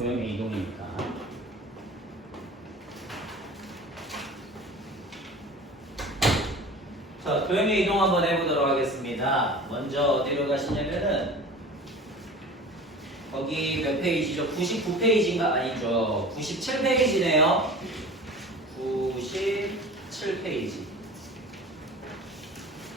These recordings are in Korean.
도형의 이동이니까. 자, 도형의 이동 한번 해보도록 하겠습니다. 먼저 어디로 가시냐면은 거기 몇 페이지죠? 99페이지인가? 아니죠. 97페이지네요. 97페이지.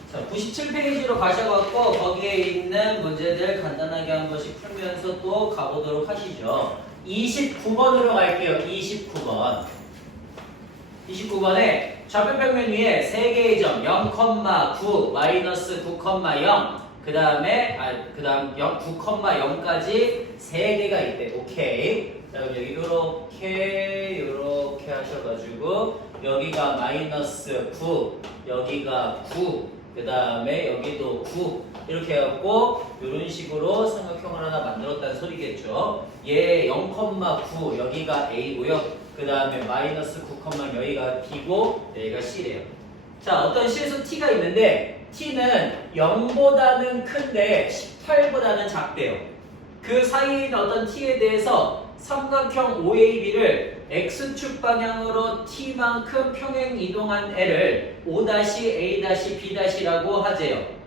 자, 97페이지로 가셔갖고 거기에 있는 문제들 간단하게 한 번씩 풀면서 또 가보도록 하시죠. 29번으로 갈게요. 29번. 29번에 좌표평면 위에 3개의 점 0,9, 마이너스 9,0 그 다음 9,0까지 3개가 있대. 오케이. 자, 그럼 여기 요렇게 하셔가지고 여기가 마이너스 9, 여기가 9, 그 다음에 여기도 9 이렇게 해갖고 이런 식으로 삼각형을 하나 만들었다는 소리겠죠. 얘 0,9 여기가 A고요. 그 다음에 마이너스 9, 여기가 B고 여기가 C래요. 자, 어떤 실수 T가 있는데 T는 0보다는 큰데 18보다는 작대요. 그 사이에 있는 어떤 T에 대해서 삼각형 OAB를 X축 방향으로 T만큼 평행 이동한 애를 O-A-B-라고 하재요.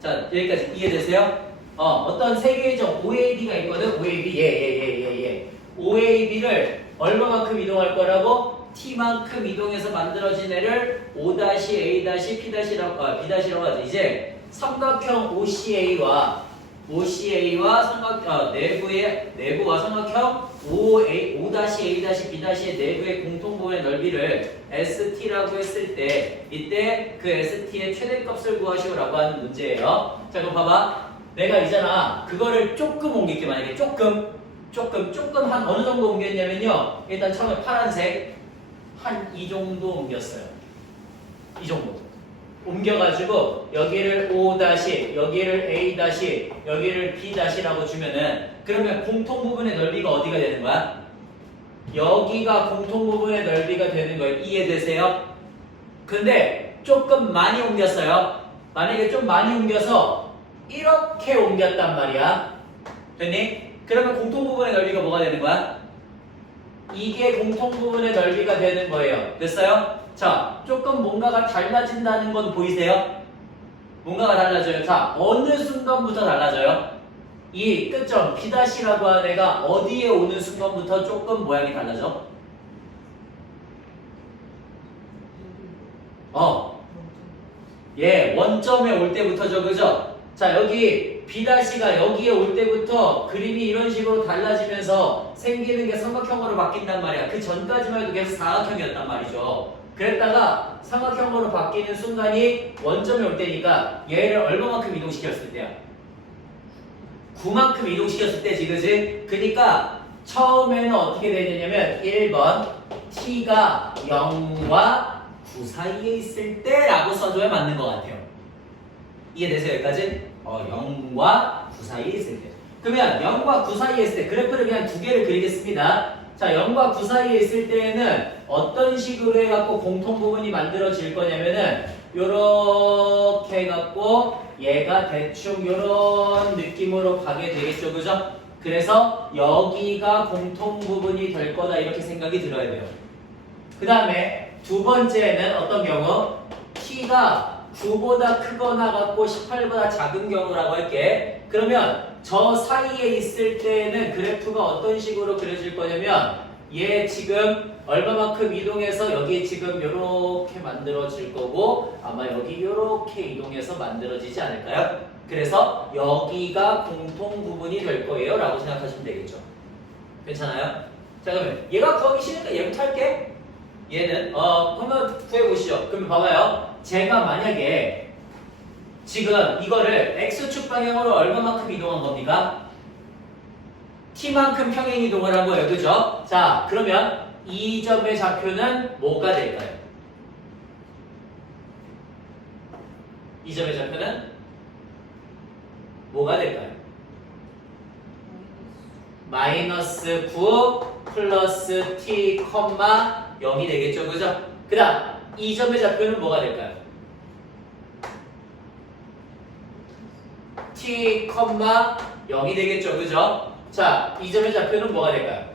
자, 여기까지 이해되세요? 어떤 세 개의 점 OAB가 있거든. OAB, OAB를 얼마만큼 이동할 거라고? T만큼 이동해서 만들어진 애를 O-A-B-라고 하죠. 이제 삼각형 OCA와 내부와 삼각형 O-A-B-의 내부의 공통부분의 넓이를 ST라고 했을 때 이때 그 ST의 최대값을 구하시오라고 하는 문제예요. 자, 그럼 봐봐. 내가 있잖아. 그거를 조금 옮길게. 만약에 조금 한 어느 정도 옮겼냐면요. 일단 처음에 파란색 한 이 정도 옮겼어요. 이 정도. 옮겨가지고 여기를 O-, 여기를 A-, 여기를 B-라고 주면은 그러면 공통부분의 넓이가 어디가 되는 거야? 여기가 공통부분의 넓이가 되는 거예요. 이해되세요? 근데 조금 많이 옮겼어요. 만약에 좀 많이 옮겨서 이렇게 옮겼단 말이야. 됐니? 그러면 공통부분의 넓이가 뭐가 되는 거야? 이게 공통부분의 넓이가 되는 거예요. 됐어요? 자, 조금 뭔가가 달라진다는 건 보이세요? 뭔가가 달라져요. 자, 어느 순간부터 달라져요? 이 끝점 B'라고 하는 애가 어디에 오는 순간부터 조금 모양이 달라져? 원점에 올 때부터죠. 그죠? 자, 여기 B'가 여기에 올 때부터 그림이 이런 식으로 달라지면서 생기는 게 삼각형으로 바뀐단 말이야. 그 전까지만 해도 계속 사각형이었단 말이죠. 그랬다가 삼각형으로 바뀌는 순간이 원점에 올 때니까 얘를 얼마만큼 이동시켰을 때야? 9만큼 이동시켰을 때지, 그지? 그니까 처음에는 어떻게 되냐면 1번 T가 0과 9 사이에 있을 때라고 써줘야 맞는 것 같아요. 이해되세요? 여기까지? 0과 9 사이에 있을 때. 그러면 0과 9 사이에 있을 때 그래프를 그냥 두 개를 그리겠습니다. 자, 0과 9 사이에 있을 때에는 어떤 식으로 해갖고 공통부분이 만들어질 거냐면은 요렇게 해갖고 얘가 대충 요런 느낌으로 가게 되겠죠. 그죠? 그래서 여기가 공통부분이 될 거다 이렇게 생각이 들어야 돼요. 그 다음에 두 번째는 어떤 경우? T가 9보다 크거나 같고 18보다 작은 경우라고 할게. 그러면 저 사이에 있을 때는 그래프가 어떤 식으로 그려질 거냐면 얘 지금 얼마만큼 이동해서 여기 지금 요렇게 만들어질 거고 아마 여기 요렇게 이동해서 만들어지지 않을까요? 그래서 여기가 공통 부분이 될 거예요 라고 생각하시면 되겠죠. 괜찮아요? 자, 그러면 얘가 구하기 싫으니까 얘부터 할게. 얘는 한번 구해보시죠. 그러면 봐봐요. 제가 만약에 지금 이거를 X축 방향으로 얼마만큼 이동한 겁니까? T만큼 평행 이동을 한 거예요. 그죠? 자, 그러면 이 점의 좌표는 뭐가 될까요? 이 점의 좌표는 뭐가 될까요? 마이너스 9 플러스 T, 0이 되겠죠. 그죠? 그 다음 이 점의 좌표는 뭐가 될까요? T, 0이 되겠죠. 그죠? 자, 이 점의 좌표는 뭐가 될까요?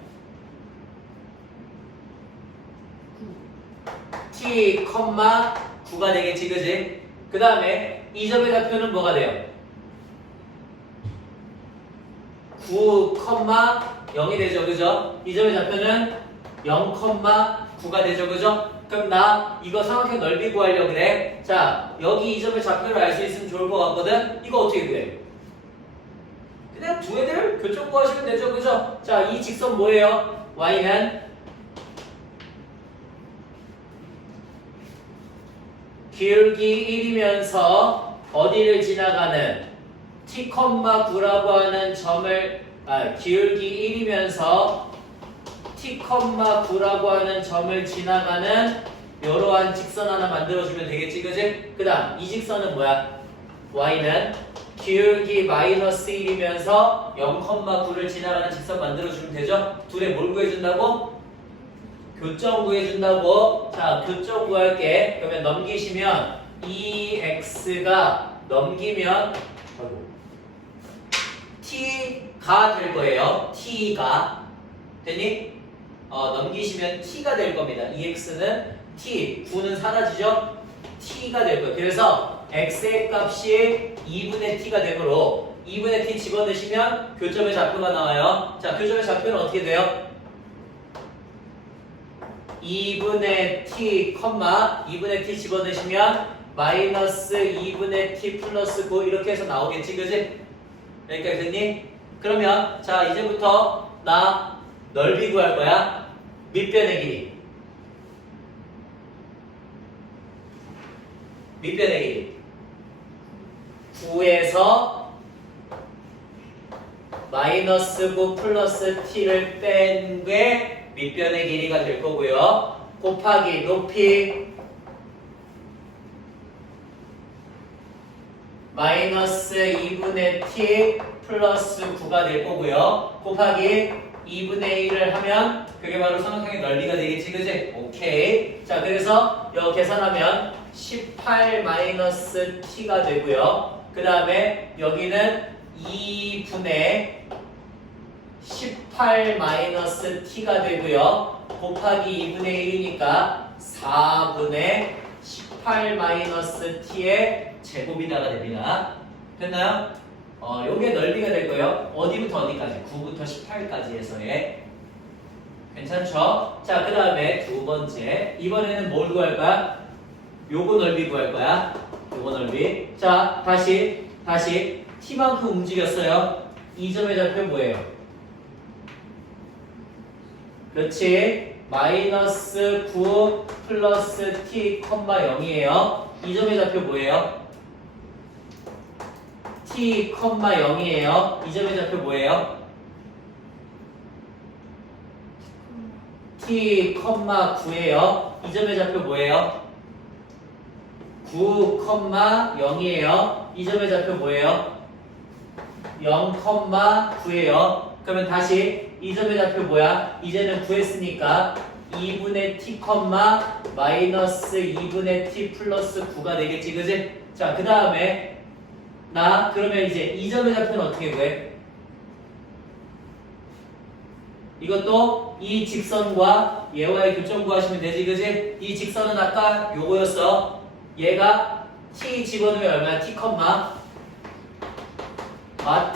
t, 9가 되겠지, 그지? 그 다음에 이 점의 좌표는 뭐가 돼요? 9, 0이 되죠, 그죠? 이 점의 좌표는 0, 9가 되죠, 그죠? 그럼 나 이거 삼각형 넓이 구하려고 그래. 자, 여기 이 점의 좌표를 알 수 있으면 좋을 것 같거든? 이거 어떻게 구해? 그냥 두 애들 교점 구하시면 되죠, 그죠? 자, 이 직선 뭐예요? y는 기울기 1이면서 어디를 지나가는 t, 9라고 하는 점을 기울기 1이면서 t, 9라고 하는 점을 지나가는 이러한 직선 하나 만들어주면 되겠지, 그지? 그 다음 이 직선은 뭐야? y는 기울기 마이너스 1이면서 0,9를 지나가는 직선 만들어주면 되죠? 둘의 뭘 구해준다고? 교점 구해준다고. 자, 교점 구할게. 그러면 넘기시면 2x가 넘기면 t가 될 거예요. t가 되니? 넘기시면 t가 될 겁니다. 2x는 t, 9는 사라지죠? t가 될 거예요. 그래서 x의 값이 2분의 t가 되므로 2분의 t 집어넣으시면 교점의 좌표가 나와요. 자, 교점의 좌표는 어떻게 돼요? 2분의 t, 2분의 t 집어넣으시면 마이너스 2분의 t 플러스 9 이렇게 해서 나오겠지, 그지? 여기까지 됐니? 그러면 자, 이제부터 나 넓이 구할 거야. 밑변의 길이. 밑변의 길이 9에서 마이너스 9 플러스 t를 뺀 게 밑변의 길이가 될 거고요. 곱하기 높이 마이너스 2분의 t 플러스 9가 될 거고요. 곱하기 2분의 1을 하면 그게 바로 삼각형의 넓이가 되겠지, 그지? 오케이. 자, 그래서 이거 계산하면 18 마이너스 t가 되고요. 그 다음에 여기는 2분의 18 마이너스 t가 되고요. 곱하기 2분의 1이니까 4분의 18 마이너스 t의 제곱이다가 됩니다. 됐나요? 요게 넓이가 될 거예요. 어디부터 어디까지? 9부터 18까지 해서의. 괜찮죠? 자, 그 다음에 두 번째. 이번에는 뭘 구할 거야? 요거 넓이 구할 거야. 요거 넓이. 자, 다시 t만큼 움직였어요. 이 점의 좌표 뭐예요? 그렇지. 마이너스 9 플러스 t, 0이에요. 이 점의 좌표 뭐예요? t, 0이에요. 이 점의 좌표 뭐예요? t, 9예요. 이 점의 좌표 뭐예요? 9, 0이에요. 이 점의 좌표 뭐예요? 0, 9예요. 그러면 다시 이 점의 좌표 뭐야? 이제는 구했으니까 2분의 t, 마이너스 2분의 t 플러스 9가 되겠지, 그지? 자, 그 다음에 그러면 이제 이 점의 좌표는 어떻게 구해? 이것도 이 직선과 얘와의 교점 구하시면 되지, 그지? 이 직선은 아까 요거였어. 얘가 t 집어넣으면 얼마야? t,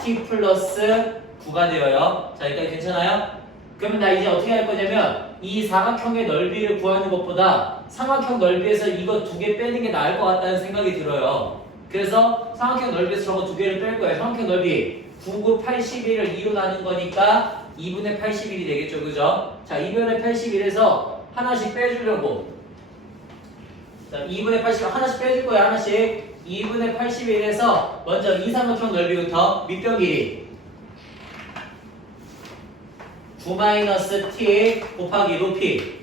t 플러스 9가 되어요. 자, 여기까지 괜찮아요? 그러면 나 이제 어떻게 할 거냐면 이 사각형의 넓이를 구하는 것보다 삼각형 넓이에서 이거 두 개 빼는 게 나을 것 같다는 생각이 들어요. 그래서 삼각형 넓이에서 저거 두 개를 뺄 거예요. 삼각형 넓이 9, 9, 81을 2로 나눈 거니까 2분의 81이 되겠죠, 그죠? 자, 2분의 81에서 하나씩 빼주려고. 자, 2분의 81 하나씩 빼줄 거예요, 하나씩. 2분의 81에서 먼저 이 삼각형 넓이부터 밑변 길이 9-t 곱하기 높이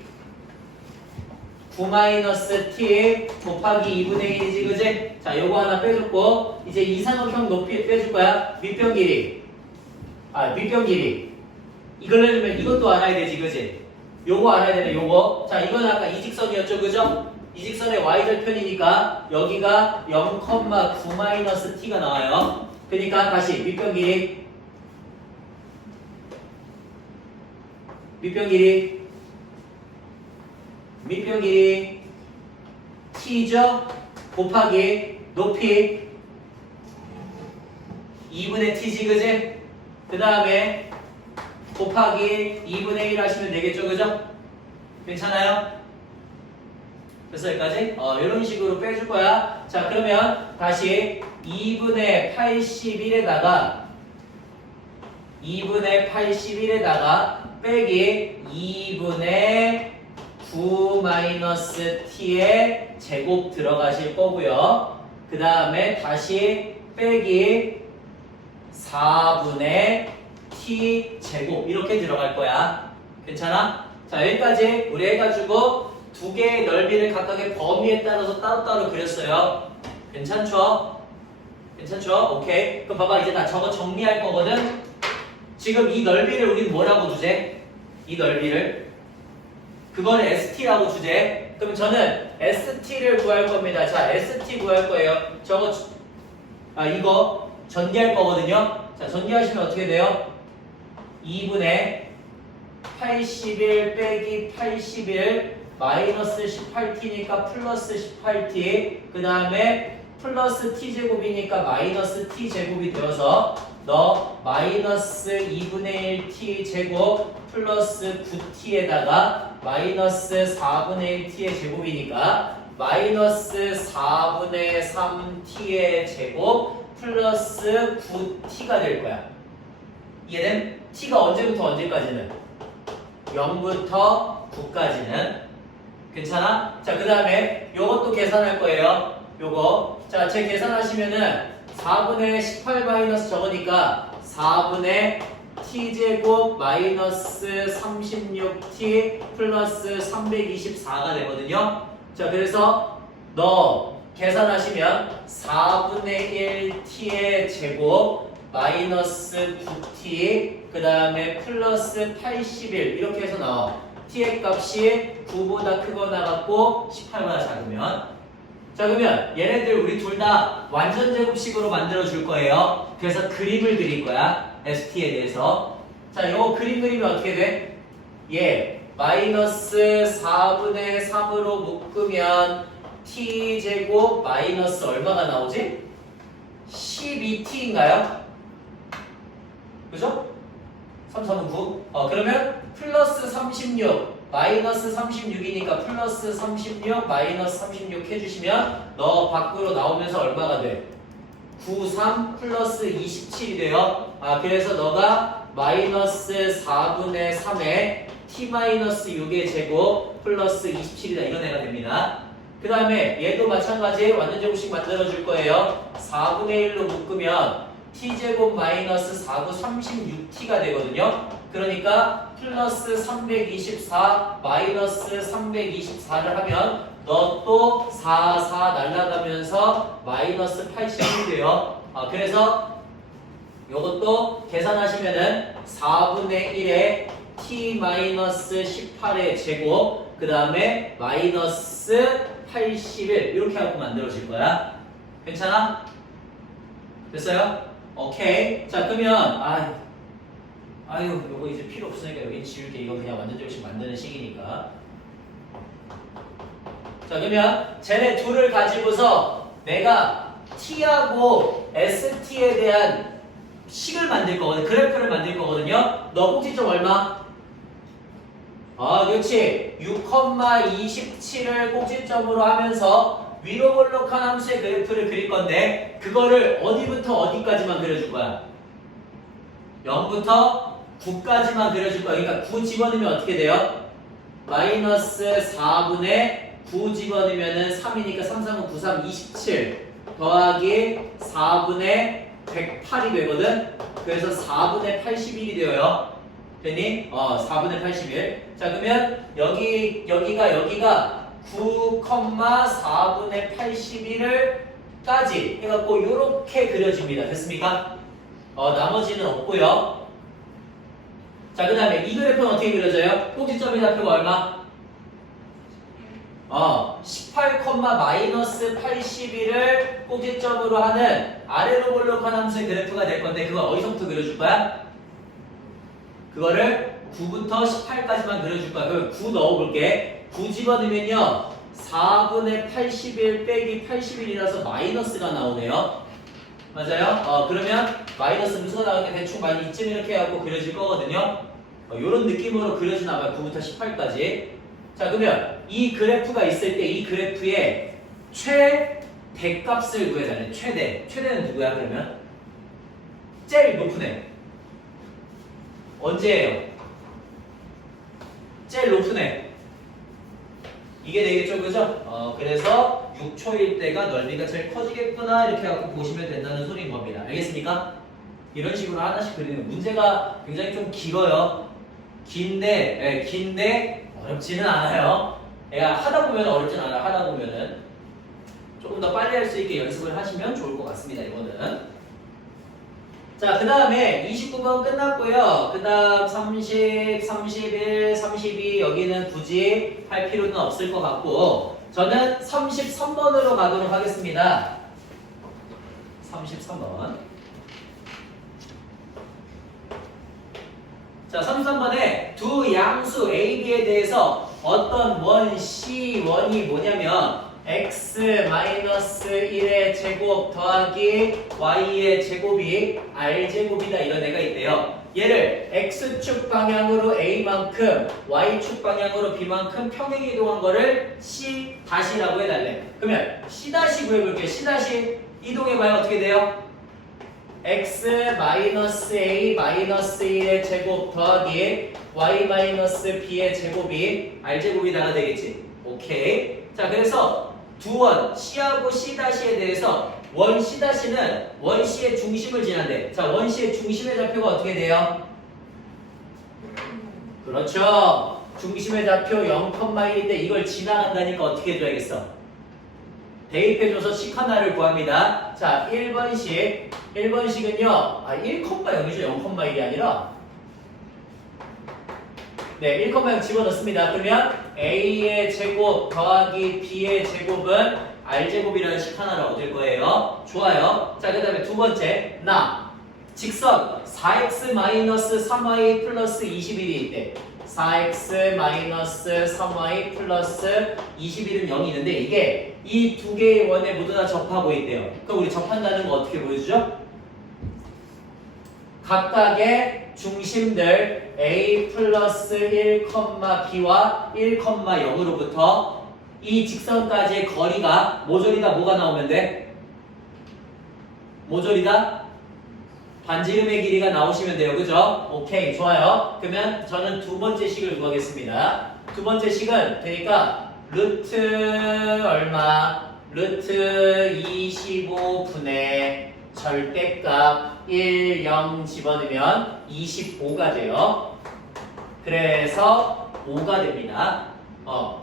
9-t 곱하기 2분의 1이지, 그지? 자, 요거 하나 빼줬고 이제 이 삼각형 높이 빼줄 거야. 밑변 길이 밑변 길이 이걸 내려면 이것도 알아야 되지, 그지? 요거 알아야 되네, 요거. 자, 이건 아까 이 직선이었죠, 그죠? 이 직선의 y절편이니까 여기가 0,9-t가 나와요. 그러니까 다시 밑변 길이 밑변 길이 t죠? 곱하기 높이 2분의 t지 그지? 그 다음에 곱하기 2분의 1 하시면 되겠죠 그죠? 괜찮아요? 그래서 여기까지 이런 식으로 빼줄 거야. 자 그러면 다시 2분의 81에다가 빼기 2분의 9 마이너스 t의 제곱 들어가실 거고요. 그 다음에 다시 빼기 4분의 t 제곱 이렇게 들어갈 거야. 괜찮아? 자 여기까지 우리 해가지고 두 개의 넓이를 각각의 범위에 따라서 따로따로 그렸어요. 괜찮죠? 오케이. 그럼 봐봐 이제 나 저거 정리할 거거든. 지금 이 넓이를 우리는 뭐라고 주제? 이 넓이를 그거를 ST라고 주제. 그럼 저는 ST를 구할 겁니다. 자 ST 구할 거예요. 저거 이거 전개할 거거든요. 자 전개하시면 어떻게 돼요? 2분의 81 빼기 81 마이너스 18t니까 플러스 18t 그 다음에 플러스 t제곱이니까 마이너스 t제곱이 되어서 너 마이너스 2분의 1t 제곱 플러스 9t에다가 마이너스 4분의 1t의 제곱이니까 마이너스 4분의 3t의 제곱 플러스 9t가 될 거야. 얘는 t가 언제부터 언제까지는? 0부터 9까지는 괜찮아? 자, 그 다음에 요것도 계산할 거예요. 요거. 자, 제 계산하시면은 4분의 18 마이너스 저거니까 4분의 t제곱 마이너스 36t 플러스 324가 되거든요. 자, 그래서 너 계산하시면 4분의 1t의 제곱 마이너스 9t 그 다음에 플러스 81 이렇게 해서 나와. t의 값이 9보다 크거나 같고 18보다 작으면 자 그러면 얘네들 우리 둘 다 완전 제곱식으로 만들어 줄 거예요. 그래서 그림을 그릴 거야. ST에 대해서. 자 이거 그림 그리면 어떻게 돼? 얘 마이너스 4분의 3으로 묶으면 t제곱 마이너스 얼마가 나오지? 12t인가요? 그죠? 3, 3은 9. 그러면 플러스 36 마이너스 36이니까 플러스 36 마이너스 36 해주시면 너 밖으로 나오면서 얼마가 돼? 93 플러스 27이 돼요. 그래서 너가 마이너스 4분의 3에 t 마이너스 6의 제곱 플러스 27이다 이런 애가 됩니다. 그 다음에 얘도 마찬가지 완전 제곱식 만들어 줄 거예요. 4분의 1로 묶으면 t제곱 마이너스 4구 36t가 되거든요. 그러니까 플러스 324 마이너스 324를 하면 너 또 4, 4 날라가면서 마이너스 81이 돼요. 그래서 요것도 계산하시면은 4분의 1에 t 마이너스 18의 제곱 그 다음에 마이너스 81 이렇게 하고 만들어질 거야. 괜찮아? 됐어요? 오케이. 자 그러면 아유 요거 이제 필요 없으니까 여기 지울게. 이거 그냥 완전 제곱식 만드는 식이니까. 자 그러면 쟤네 둘을 가지고서 내가 t하고 st에 대한 식을 만들 거거든. 그래프를 만들 거거든요. 너 꼭지점 얼마? 그렇지. 6,27을 꼭지점으로 하면서 위로 볼록한 함수의 그래프를 그릴 건데 그거를 어디부터 어디까지만 그려줄 거야? 0부터 9까지만 그려줄 거야. 그러니까 9 집어넣으면 어떻게 돼요? 마이너스 4분의 9 집어넣으면 3이니까 3, 3은 9, 3, 27 더하기 4분의 108이 되거든. 그래서 4분의 81이 되어요. 되니? 4분의 81. 자 그러면 여기가 9,4분의 81을까지 해갖고 요렇게 그려집니다. 됐습니까? 나머지는 없고요. 자 그 다음에 이 그래프는 어떻게 그려져요? 꼭지점의 좌표가 얼마? 18, 마이너스 81을 꼭지점으로 하는 아래로 볼록한 함수의 그래프가 될 건데 그걸 어디서부터 그려줄 거야? 그거를 9부터 18까지만 그려줄 거야. 그럼 9 넣어볼게. 9 집어넣으면요. 4분의 81 빼기 81이라서 마이너스가 나오네요. 맞아요? 그러면 마이너스 무수가 나오니까 대충 이쯤 이렇게 해갖고 그려질 거거든요. 요런 느낌으로 그려지나 봐요. 9부터 18까지. 자, 그러면 이 그래프가 있을 때 이 그래프의 최대값을 구해달래. 최대는 누구야, 그러면? 제일 높은 애. 언제예요? 제일 높은 애. 이게 되겠죠, 그죠? 그래서 6초일 때가 넓이가 제일 커지겠구나 이렇게 갖고 보시면 된다는 소리인 겁니다. 알겠습니까? 이런 식으로 하나씩 그리는 문제가 굉장히 좀 길어요. 긴데 어렵지는 않아요. 애가 하다 보면 어렵진 않아요. 하다 보면은 조금 더 빨리 할 수 있게 연습을 하시면 좋을 것 같습니다. 이거는. 자, 그 다음에 29번 끝났고요. 그 다음 30, 31, 32 여기는 굳이 할 필요는 없을 것 같고 저는 33번으로 가도록 하겠습니다. 33번. 자, 33번에 두 양수 A, B에 대해서 어떤 원, C1이 뭐냐면 x-1의 제곱 더하기 y의 제곱이 r제곱이다 이런 애가 있대요. 얘를 x축 방향으로 a만큼 y축 방향으로 b만큼 평행 이동한 거를 c-라고 해달래. 그러면 c- 구해볼게요. c- 이동해봐야 어떻게 돼요? x-a-1의 제곱 더하기 y-b의 제곱이 r제곱이다가 되겠지. 오케이. 자, 그래서 두 원 C하고 C' 에 대해서 원 C''는 원 C의 중심을 지난대. 자, 원 C의 중심의 좌표가 어떻게 돼요? 그렇죠. 중심의 좌표 0,1인데 이걸 지나간다니까 어떻게 해줘야겠어? 대입해줘서 C 하나를 구합니다. 자, 1번식은요. 1,0이죠. 0,1이 아니라 네, 1,0 집어넣습니다. 그러면 A의 제곱 더하기 B의 제곱은 R제곱이라는 식 하나를 얻을 거예요. 좋아요. 자, 그 다음에 두 번째. 직선 4x-3y 플러스 21이 있대. 4x-3y 플러스 21은 0이 있는데 이게 이 두 개의 원에 모두 다 접하고 있대요. 그럼 우리 접한다는 거 어떻게 보여주죠? 각각의 중심들 a 플러스 1, b와 1, 0으로부터 이 직선까지의 거리가 모조리다 뭐가 나오면 돼? 모조리다 반지름의 길이가 나오시면 돼요. 그죠? 오케이, 좋아요. 그러면 저는 두 번째 식을 구하겠습니다. 두 번째 식은 그러니까 루트 얼마? 루트 25분의 절대값 1, 0 집어넣으면 25가 돼요. 그래서 5가 됩니다.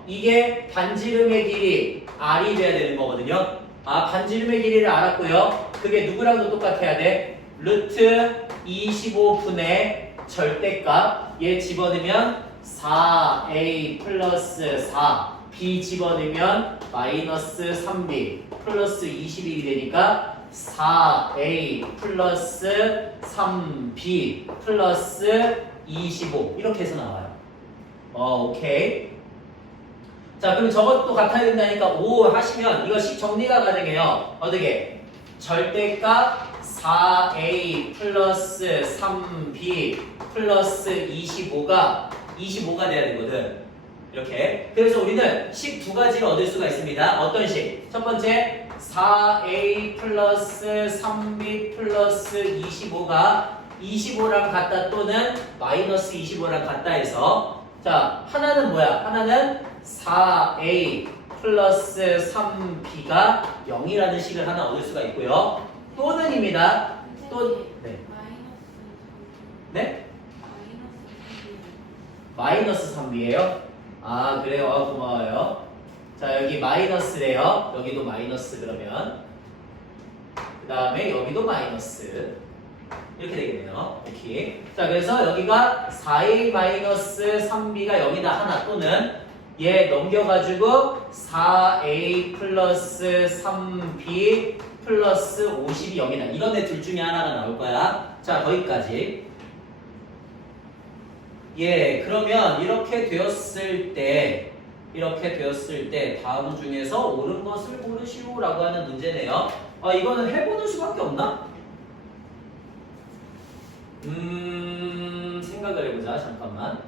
이게 반지름의 길이 R이 돼야 되는 거거든요. 반지름의 길이를 알았고요. 그게 누구랑도 똑같아야 돼? 루트 25분의 절대값 얘 집어넣으면 4a 플러스 4 b 집어넣으면 마이너스 3b 플러스 21이 되니까 4a 플러스 3b 플러스 25 이렇게 해서 나와요. 오케이. 자, 그럼 저것도 같아야 된다니까 5 하시면 이거 식 정리가 가능해요. 어떻게? 절대값 4a 플러스 3b 플러스 25가 돼야 되거든. 이렇게. 그래서 우리는 식 두 가지를 얻을 수가 있습니다. 어떤 식? 첫 번째 4a 플러스 3b 플러스 25가 25랑 같다 또는 마이너스 25랑 같다 해서 자, 하나는 뭐야? 하나는 4a 플러스 3b가 0이라는 식을 하나 얻을 수가 있고요. 또는입니다. 네? 마이너스 3b예요? 그래요. 고마워요. 자, 여기 마이너스래요. 여기도 마이너스 그러면 그 다음에 여기도 마이너스 이렇게 되겠네요. 이렇게. 자, 그래서 여기가 4a-3b가 0이다 하나 또는 얘 넘겨가지고 4a 플러스 3b 플러스 50이 0이다. 이런 애 둘 중에 하나가 나올 거야. 자, 거기까지. 예, 그러면 이렇게 되었을 때 다음 중에서 옳은 것을 고르시오라고 하는 문제네요. 이거는 해보는 수밖에 없나? 생각을 해보자. 잠깐만.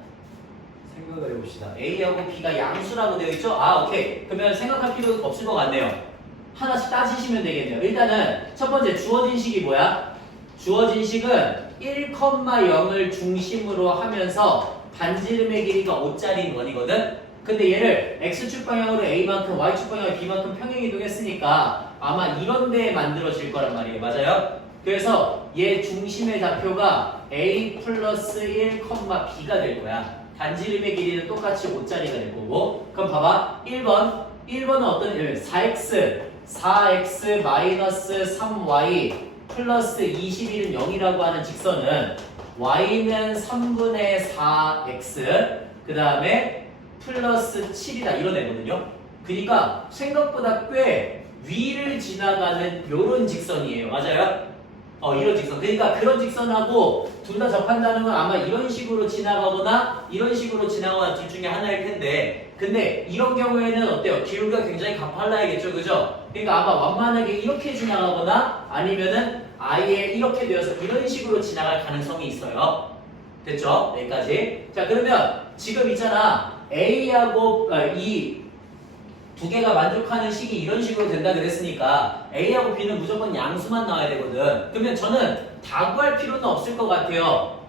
생각을 해봅시다. A하고 B가 양수라고 되어 있죠? 오케이. 그러면 생각할 필요가 없을 것 같네요. 하나씩 따지시면 되겠네요. 일단은 첫 번째 주어진 식이 뭐야? 주어진 식은 1,0을 중심으로 하면서 반지름의 길이가 5짜리인 원이거든? 근데 얘를 X축 방향으로 A만큼, Y축 방향으로 B만큼 평행이동했으니까 아마 이런 데에 만들어질 거란 말이에요. 맞아요? 그래서 얘 중심의 좌표가 A 플러스 1, B가 될 거야. 반지름의 길이는 똑같이 5짜리가 될 거고. 그럼 봐봐. 1번은 어떤 4x 마이너스 3y 플러스 21은 0이라고 하는 직선은 y는 3분의 4x 그 다음에 플러스 7이다 이런 애거든요. 그러니까 생각보다 꽤 위를 지나가는 요런 직선이에요. 맞아요? 이런 직선. 그러니까 그런 직선하고 둘 다 접한다는 건 아마 이런 식으로 지나가거나 이런 식으로 지나가거나 둘 중에 하나일 텐데 근데 이런 경우에는 어때요? 기울기가 굉장히 가팔라야겠죠. 그죠? 그러니까 아마 완만하게 이렇게 지나가거나 아니면은 아예 이렇게 되어서 이런 식으로 지나갈 가능성이 있어요. 됐죠? 여기까지. 자, 그러면 지금 있잖아. A하고 이 두 개가 만족하는 식이 이런 식으로 된다 그랬으니까 A하고 B는 무조건 양수만 나와야 되거든. 그러면 저는 다 구할 필요는 없을 것 같아요.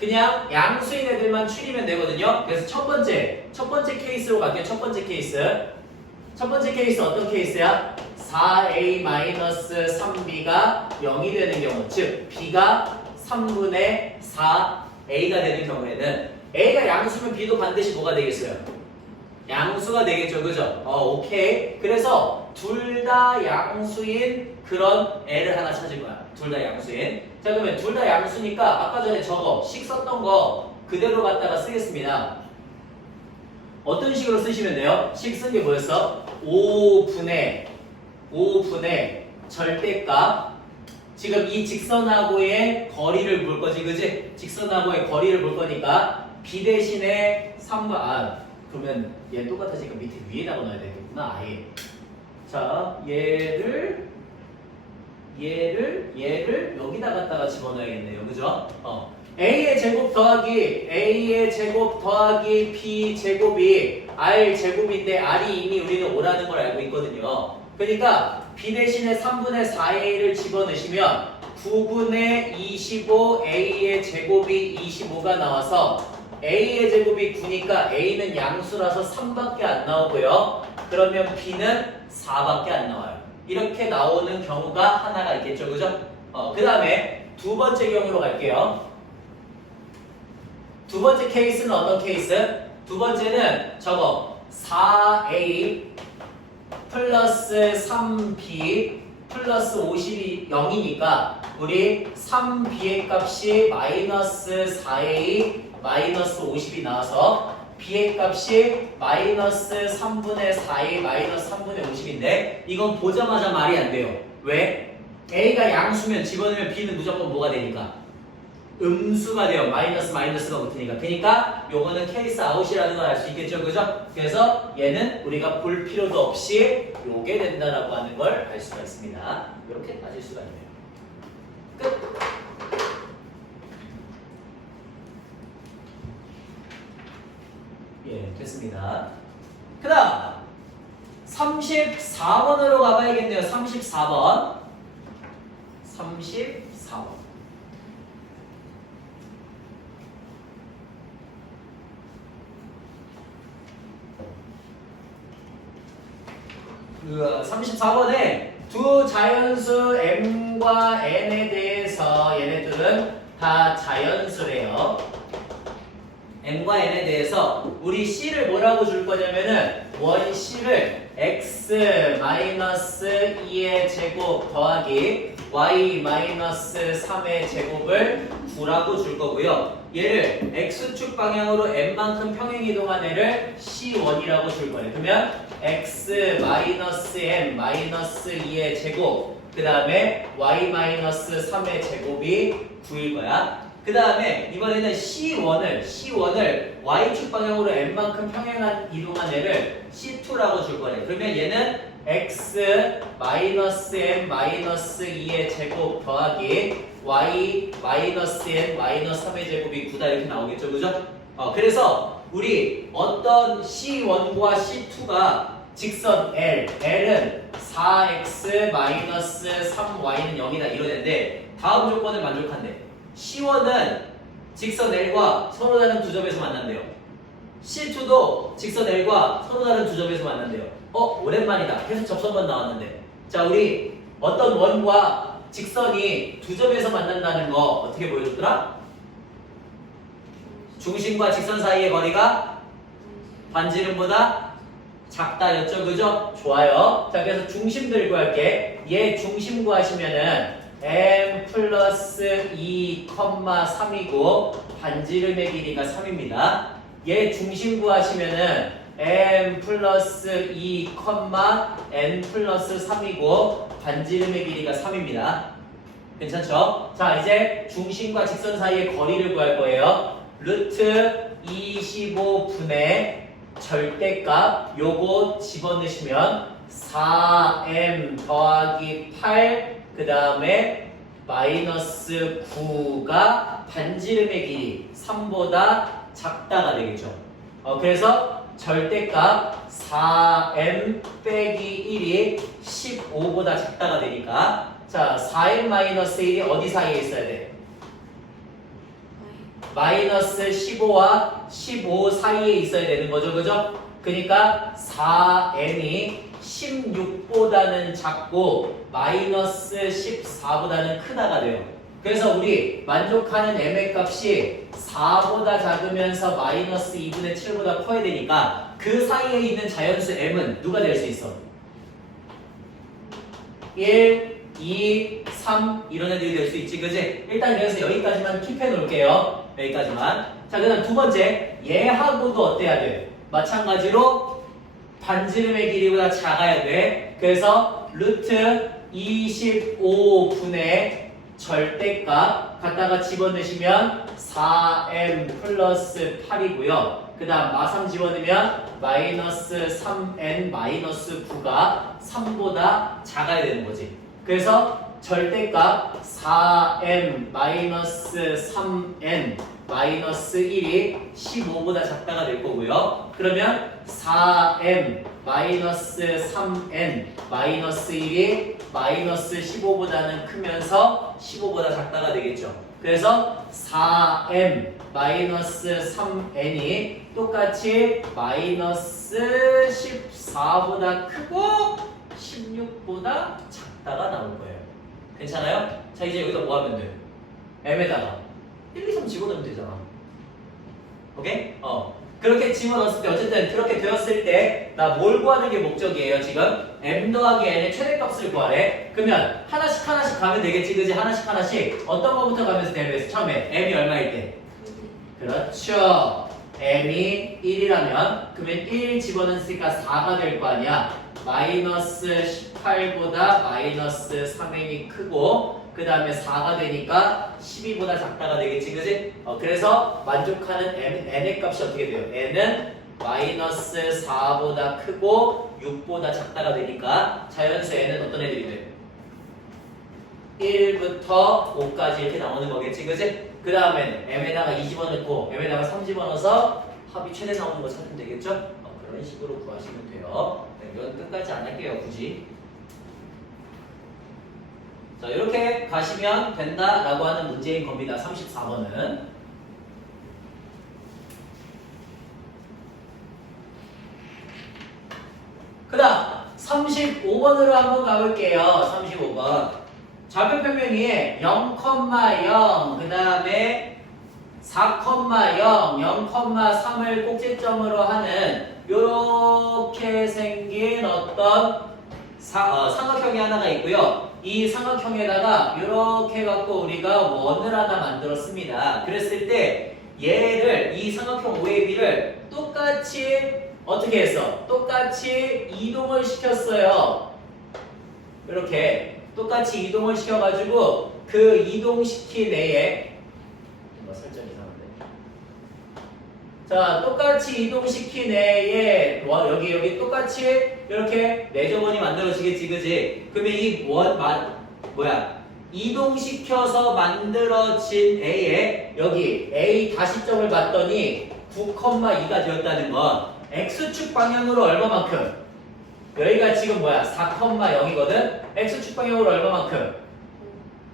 그냥 양수인 애들만 추리면 되거든요. 그래서 첫 번째 케이스로 갈게요. 첫 번째 케이스 어떤 케이스야? 4a-3b가 0이 되는 경우, 즉 b가 3분의 4a가 되는 경우에는 a가 양수면 b도 반드시 뭐가 되겠어요? 양수가 되겠죠. 그죠? 오케이. 그래서 둘 다 양수인 그런 애를 하나 찾을 거야. 둘 다 양수인. 자, 그러면 둘 다 양수니까 아까 전에 저거 식 썼던 거 그대로 갖다가 쓰겠습니다. 어떤 식으로 쓰시면 돼요? 식 쓴 게 뭐였어? 5분의 절대값. 지금 이 직선하고의 거리를 볼 거지, 그지? 직선하고의 거리를 볼 거니까 b 대신에 3번 그러면 얘 똑같아지니까 밑에 위에다가 넣어야 되겠구나. 아예. 자, 얘를 여기다 갖다가 집어넣어야겠네요. 그죠? A의 제곱 더하기 B 제곱이 R 제곱인데 R이 이미 우리는 5라는 걸 알고 있거든요. 그러니까 B 대신에 3분의 4A를 집어넣으시면 9분의 25 A의 제곱이 25가 나와서 A의 제곱이 9니까 A는 양수라서 3밖에 안 나오고요. 그러면 B는 4밖에 안 나와요. 이렇게 나오는 경우가 하나가 있겠죠. 그죠? 그 다음에 두 번째 경우로 갈게요. 두 번째 케이스는 어떤 케이스? 두 번째는 저거 4A 플러스 3B 플러스 50이 0이니까 우리 3B의 값이 마이너스 4A 마이너스 50이 나와서 B의 값이 마이너스 3분의 4A 마이너스 3분의 50인데 이건 보자마자 말이 안 돼요. 왜? A가 양수면 집어넣으면 B는 무조건 뭐가 되니까? 음수가 돼요. 마이너스가 붙으니까. 그러니까 요거는 케이스 아웃이라는 걸 알 수 있겠죠. 그죠? 그래서 얘는 우리가 볼 필요도 없이 요게 된다라고 하는 걸 알 수가 있습니다. 이렇게 따질 수가 있네요. 끝! 예, 됐습니다. 그 다음 34번으로 가봐야겠네요. 34번. 그 34번에 두 자연수 m과 n에 대해서 얘네들은 다 자연수래요. m과 n에 대해서 우리 c를 뭐라고 줄 거냐면은 원 c를 x-2의 제곱 더하기 y-3의 제곱을 9라고 줄 거고요. 얘를 x축 방향으로 n만큼 평행이동한 애를 c1이라고 줄 거예요. 그러면 x-m-2의 제곱 그 다음에 y-3의 제곱이 9일 거야. 그 다음에 이번에는 C1을 Y축 방향으로 N만큼 평행한 이동한 애를 C2라고 줄 거래. 그러면 얘는 X 마이너스 M 마이너스 2의 제곱 더하기 Y 마이너스 N 마이너스 3의 제곱이 9다 이렇게 나오겠죠. 그죠? 그래서 우리 어떤 C1과 C2가 직선 L은 4x 마이너스 3y는 0이다 이런 애인데 다음 조건을 만족한대. C1은 직선 L과 서로 다른 두 점에서 만난대요. C2도 직선 L과 서로 다른 두 점에서 만난대요. 오랜만이다. 계속 접선만 나왔는데. 자, 우리 어떤 원과 직선이 두 점에서 만난다는 거 어떻게 보여줬더라? 중심과 직선 사이의 거리가 반지름보다 작다였죠, 그죠? 좋아요. 자, 그래서 중심들 구할게. 얘 중심 구하시면은 m 플러스 2, 3이고 반지름의 길이가 3입니다. 얘 중심 구하시면은 m 플러스 2, n 플러스 3이고 반지름의 길이가 3입니다. 괜찮죠? 자, 이제 중심과 직선 사이의 거리를 구할 거예요. 루트 25분의 절대값 요거 집어넣으시면 4m 더하기 8 그 다음에 마이너스 9가 반지름의 길이 3보다 작다가 되겠죠. 그래서 절대값 4m 빼기 1이 15보다 작다가 되니까 자 4m 마이너스 1이 어디 사이에 있어야 돼? 마이너스 15와 15 사이에 있어야 되는 거죠, 그죠? 그러니까 4m이 16보다는 작고 마이너스 14보다는 크다가 돼요. 그래서 우리 만족하는 m의 값이 4보다 작으면서 마이너스 2분의 7보다 커야 되니까 그 사이에 있는 자연수 m은 누가 될 수 있어? 1, 2, 3 이런 애들이 될 수 있지, 그지? 일단 그래서 여기까지만 킵해 놓을게요. 여기까지만. 자, 그 다음 두 번째. 얘하고도 어때야 돼? 마찬가지로 반지름의 길이보다 작아야 돼. 그래서 루트 25분의 절대값 갖다가 집어넣으시면 4m 플러스 8이고요. 그 다음 마삼 집어넣으면 마이너스 3n 마이너스 9가 3보다 작아야 되는 거지. 그래서 절대값 4m 마이너스 3n 마이너스 1이 15보다 작다가 될 거고요. 그러면 4m 마이너스 3n 마이너스 1이 마이너스 15보다는 크면서 15보다 작다가 되겠죠. 그래서 4m 마이너스 3n이 똑같이 마이너스 14보다 크고 16보다 작다가 나올 거예요. 괜찮아요? 자, 이제 여기다 뭐 하면 돼? m에다가 1, 2, 3 집어넣으면 되잖아. 오케이? 그렇게 집어넣었을 때 어쨌든 그렇게 되었을 때 나 뭘 구하는 게 목적이에요 지금? m 더하기 n의 최대값을 구하래. 그러면 하나씩 가면 되겠지, 그지? 하나씩 어떤 거부터 가면서 되면 처음에 m이 얼마일 때? 그렇죠. m이 1이라면 그러면 1 집어넣으니까 4가 될 거 아니야. 마이너스 18보다 마이너스 3n이 크고 그 다음에 4가 되니까 12보다 작다가 되겠지, 그지? 그래서 만족하는 n의 값이 어떻게 돼요? n은 마이너스 4보다 크고 6보다 작다가 되니까 자연수 n은 어떤 애들이 돼요? 1부터 5까지 이렇게 나오는 거겠지, 그지? 그 다음에는 m에다가 2 집어넣고 m에다가 3 집어넣어서 합이 최대 나오는 거 찾으면 되겠죠? 그런 식으로 구하시면 돼요. 네, 이건 끝까지 안 할게요, 굳이. 자, 이렇게 가시면 된다라고 하는 문제인 겁니다. 34번은. 그 다음 35번으로 한번 가볼게요. 35번. 좌표평면 위에 0,0 그 다음에 4,0 0,3을 꼭지점으로 하는 요렇게 생긴 어떤 삼각형이 하나가 있고요. 이 삼각형에다가 이렇게 갖고 우리가 원을 하나 만들었습니다. 그랬을 때 얘를 이 삼각형 OAB를 똑같이 어떻게 했어? 똑같이 이동을 시켰어요. 이렇게 똑같이 이동을 시켜가지고 그 이동시킨 애의 뭔가 설정 이상한데. 자, 똑같이 이동시킨 애에 여기 똑같이 이렇게 내저번이 만들어지겠지, 그지? 그러면 이 이동시켜서 만들어진 A에 여기 A 다시점을 봤더니 9,2가 되었다는 건 X축 방향으로 얼마만큼? 여기가 지금 4,0이거든? X축 방향으로 얼마만큼?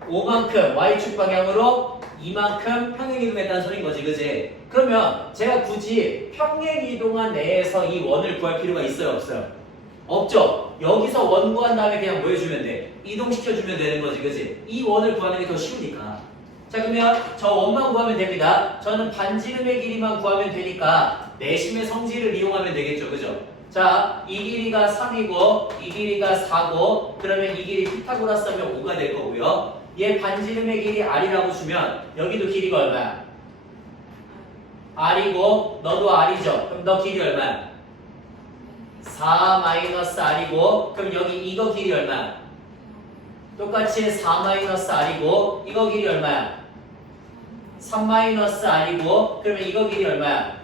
5만큼, Y축 방향으로 2만큼 평행이동했다는 소리인 거지, 그지? 그러면 제가 굳이 평행이동한 내에서 이 원을 구할 필요가 있어요, 없어요? 없죠? 여기서 원 구한 다음에 그냥 뭐 해주면 돼? 이동시켜주면 되는 거지, 그지? 이 원을 구하는 게 더 쉬우니까. 자, 그러면 저 원만 구하면 됩니다. 저는 반지름의 길이만 구하면 되니까 내심의 성질을 이용하면 되겠죠, 그죠? 자, 이 길이가 3이고 이 길이가 4고 그러면 이 길이 피타고라스 하면 5가 될 거고요. 얘 반지름의 길이 R이라고 주면 여기도 길이가 얼마야? R이고 너도 R이죠? 그럼 너 길이 얼마야? 4 마이너스 R이고 그럼 여기 이거 길이 얼마야? 똑같이 4 마이너스 R이고 이거 길이 얼마야? 3 마이너스 R이고 그러면 이거 길이 얼마야?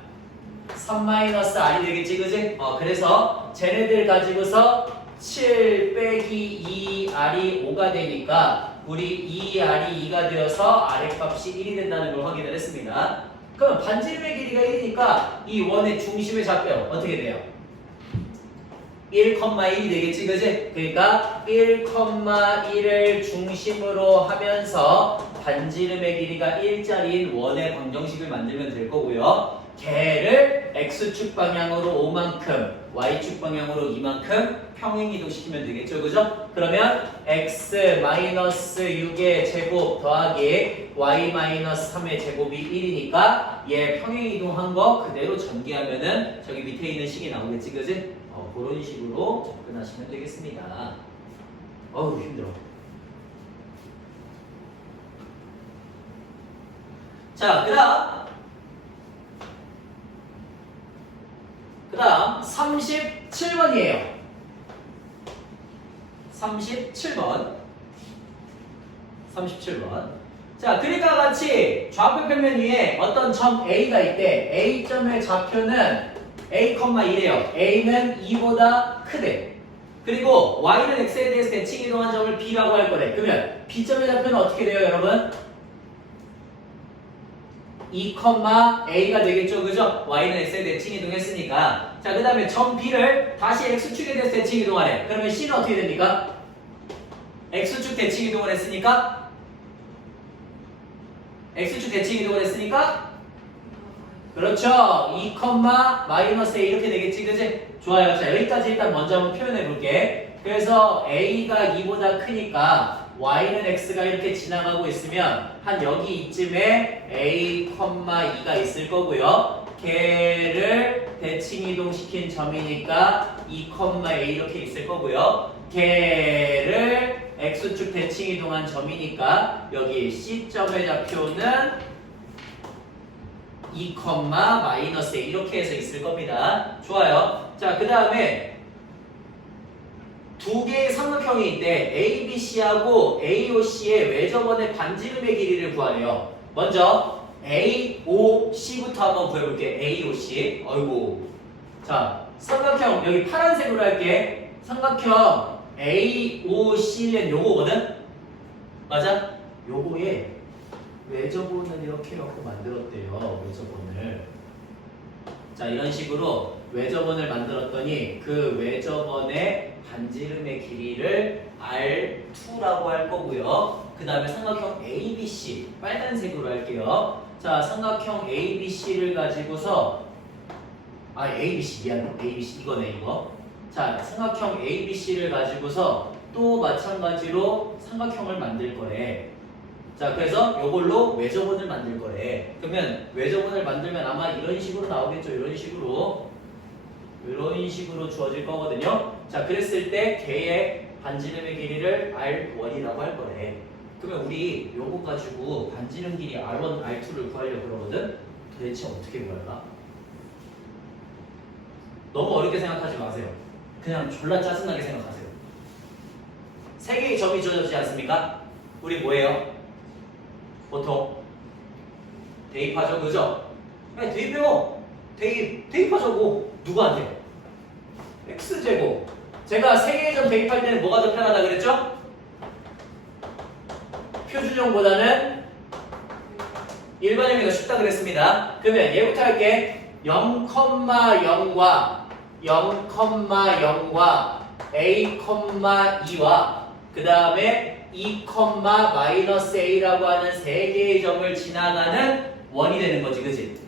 3 마이너스 R이 되겠지, 그지? 그래서 쟤네들 가지고서 7 빼기 2R이 5가 되니까 우리 2R이 2가 되어서 R의 값이 1이 된다는 걸 확인을 했습니다. 그럼 반지름의 길이가 1이니까 이 원의 중심의 좌표 어떻게 돼요? 1,1이 되겠지, 그지? 그러니까 1,1을 중심으로 하면서 반지름의 길이가 1짜리인 원의 방정식을 만들면 될 거고요. 걔를 X축 방향으로 5만큼, Y축 방향으로 2만큼 평행이동시키면 되겠죠, 그죠? 그러면 X-6의 제곱 더하기 Y-3의 제곱이 1이니까 얘 평행이동한 거 그대로 전개하면은 저기 밑에 있는 식이 나오겠지, 그지? 그런 식으로 접근하시면 되겠습니다. 어우, 힘들어. 자, 그 다음 37번이에요. 37번. 자, 그림과 같이 좌표 평면 위에 어떤 점 A가 있대. A점의 좌표는 A,1이에요. A는 2보다 크대. 그리고 Y는 X에 대해서 대칭 이동한 점을 B라고 할 거래. 그러면 B점의 좌표는 어떻게 돼요, 여러분? 2,A가 되겠죠, 그죠? Y는 X에 대칭 이동했으니까. 자, 그 다음에 점 B를 다시 X축에 대해서 대칭 이동하래. 그러면 C는 어떻게 됩니까? X축 대칭 이동을 했으니까 X축 대칭 이동을 했으니까 그렇죠. 2, 마이너스 A 이렇게 되겠지, 그지? 좋아요. 자, 여기까지 일단 먼저 한번 표현해 볼게. 그래서 A가 2보다 크니까 Y는 X가 이렇게 지나가고 있으면 한 여기 이쯤에 A, 2가 있을 거고요. 걔를 대칭 이동시킨 점이니까 2,A 이렇게 있을 거고요. 걔를 X축 대칭 이동한 점이니까 여기 C점의 좌표는 2, 마이너스 A 이렇게 해서 있을 겁니다. 좋아요. 자, 그 다음에 두 개의 삼각형이 있대. ABC하고 AOC의 외접원의 반지름의 길이를 구하래요. 먼저 AOC부터 한번 구해볼게. AOC. 어이구. 자, 삼각형 여기 파란색으로 할게. 삼각형 AOC는 요거거든? 맞아? 요거에 외접원을 이렇게 해갖고 만들었대요. 외접원을. 자, 이런 식으로 외접원을 만들었더니 그 외접원의 반지름의 길이를 R2라고 할 거고요. 그 다음에 삼각형 ABC 빨간색으로 할게요. 자, 삼각형 ABC를 가지고서 ABC 미안해. ABC 이거네 이거. 자, 삼각형 ABC를 가지고서 또 마찬가지로 삼각형을 만들 거래. 자, 그래서 이걸로 외접원을 만들 거래. 그러면 외접원을 만들면 아마 이런 식으로 나오겠죠. 이런 식으로 주어질 거거든요. 자, 그랬을 때 걔의 반지름의 길이를 R1이라고 할 거래. 그러면 우리 요거 가지고 반지름 길이 R1, R2를 구하려고 그러거든. 도대체 어떻게 구할까? 너무 어렵게 생각하지 마세요. 그냥 졸라 짜증나게 생각하세요. 세 개의 점이 주어지지 않습니까? 우리 뭐예요? 보통 대입하죠, 그죠? 네, 대입해요. 대입하자고. 누구한테? x제곱. 제가 세개의 점 대입할 때는 뭐가 더 편하다 그랬죠? 표준형보다는 일반형이 더 쉽다 그랬습니다. 그러면 얘부터 할게. 0,0과 0,0과 a,2와 그 다음에 2,-a라고 하는 세 개의 점을 지나가는 원이 되는 거지, 그치?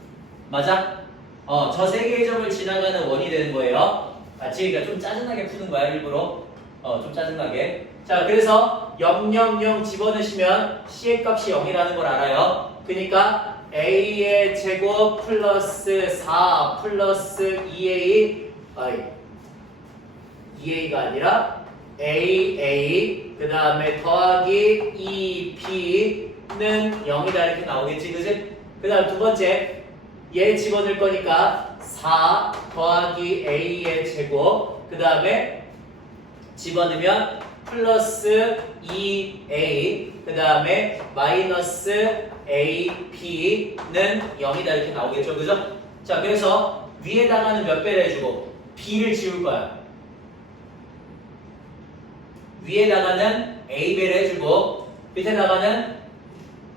맞아? 저 세 개의 점을 지나가는 원이 되는 거예요. 맞지? 그러니까 좀 짜증나게 푸는 거야, 일부러. 좀 짜증나게. 자, 그래서 0, 0, 0 집어넣으시면 c의 값이 0이라는 걸 알아요. 그러니까 a의 제곱 플러스 4 플러스 2a가 아니라 aa 그 다음에 더하기 2b는 0이다 이렇게 나오겠지, 그지? 그 다음 두 번째 얘 집어넣을 거니까 4 더하기 a의 제곱 그 다음에 집어넣으면 플러스 2a 그 다음에 마이너스 ap는 0이다 이렇게 나오겠죠, 그죠? 자, 그래서 위에다가는 몇 배를 해주고 b를 지울 거야. 위에다가는 a배를 해주고 밑에다가는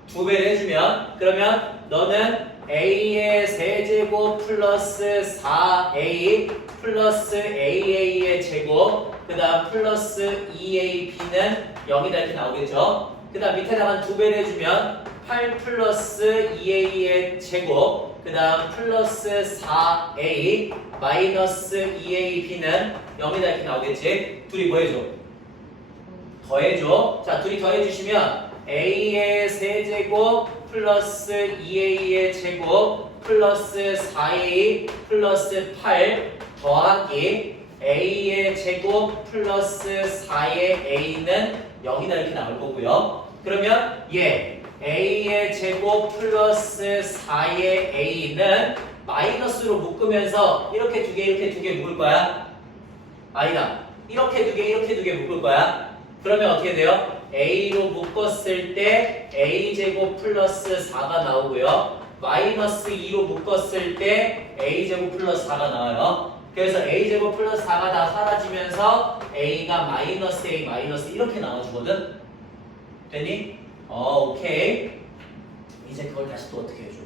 2배를 해주면 그러면 너는 a의 세제곱 플러스 4a 플러스 aa의 제곱 그 다음 플러스 2ab는 0이다 이렇게 나오겠죠. 그 다음 밑에다가 2배를 해주면 8 플러스 2a의 제곱 그 다음 플러스 4a 마이너스 2ab는 0이다 이렇게 나오겠지. 둘이 뭐 해줘? 더해줘. 자, 둘이 더해주시면 a의 세제곱 플러스 2a의 제곱 플러스 4a 플러스 8 더하기 a의 제곱 플러스 4의 a는 0이다 이렇게 나올 거고요. 그러면 a의 제곱 플러스 4의 a는 마이너스로 묶으면서 이렇게 두 개 이렇게 두 개 묶을 거야. 아니다. 이렇게 두 개 이렇게 두 개 묶을 거야. 그러면 어떻게 돼요? a로 묶었을 때 a제곱 플러스 4가 나오고요. 마이너스 2로 묶었을 때 a제곱 플러스 4가 나와요. 그래서 a제곱 플러스 4가 다 사라지면서 a가 마이너스 a 마이너스 이렇게 나와주거든. 됐니? 오케이. 이제 그걸 다시 또 어떻게 해줘?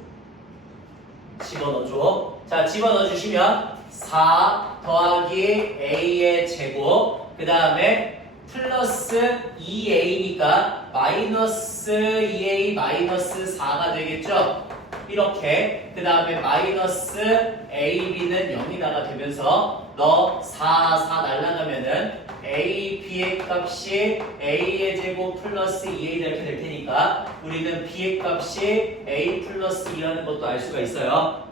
집어넣어줘. 자, 집어넣어주시면 4 더하기 a의 제곱 그 다음에 플러스 2a니까 마이너스 2a 마이너스 4가 되겠죠? 이렇게 그 다음에 마이너스 ab는 0이다가 되면서 너 4 날라가면은 a, b의 값이 a의 제곱 플러스 2a 이렇게 될 테니까 우리는 b의 값이 a 플러스 2라는 것도 알 수가 있어요.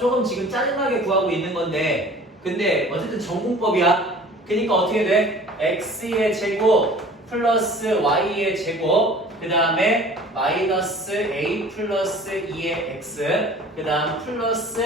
조금 지금 짜증나게 구하고 있는 건데 근데 어쨌든 전공법이야. 그러니까 어떻게 돼? x의 제곱 플러스 y의 제곱 그 다음에 마이너스 a 플러스 2의 x 그 다음 플러스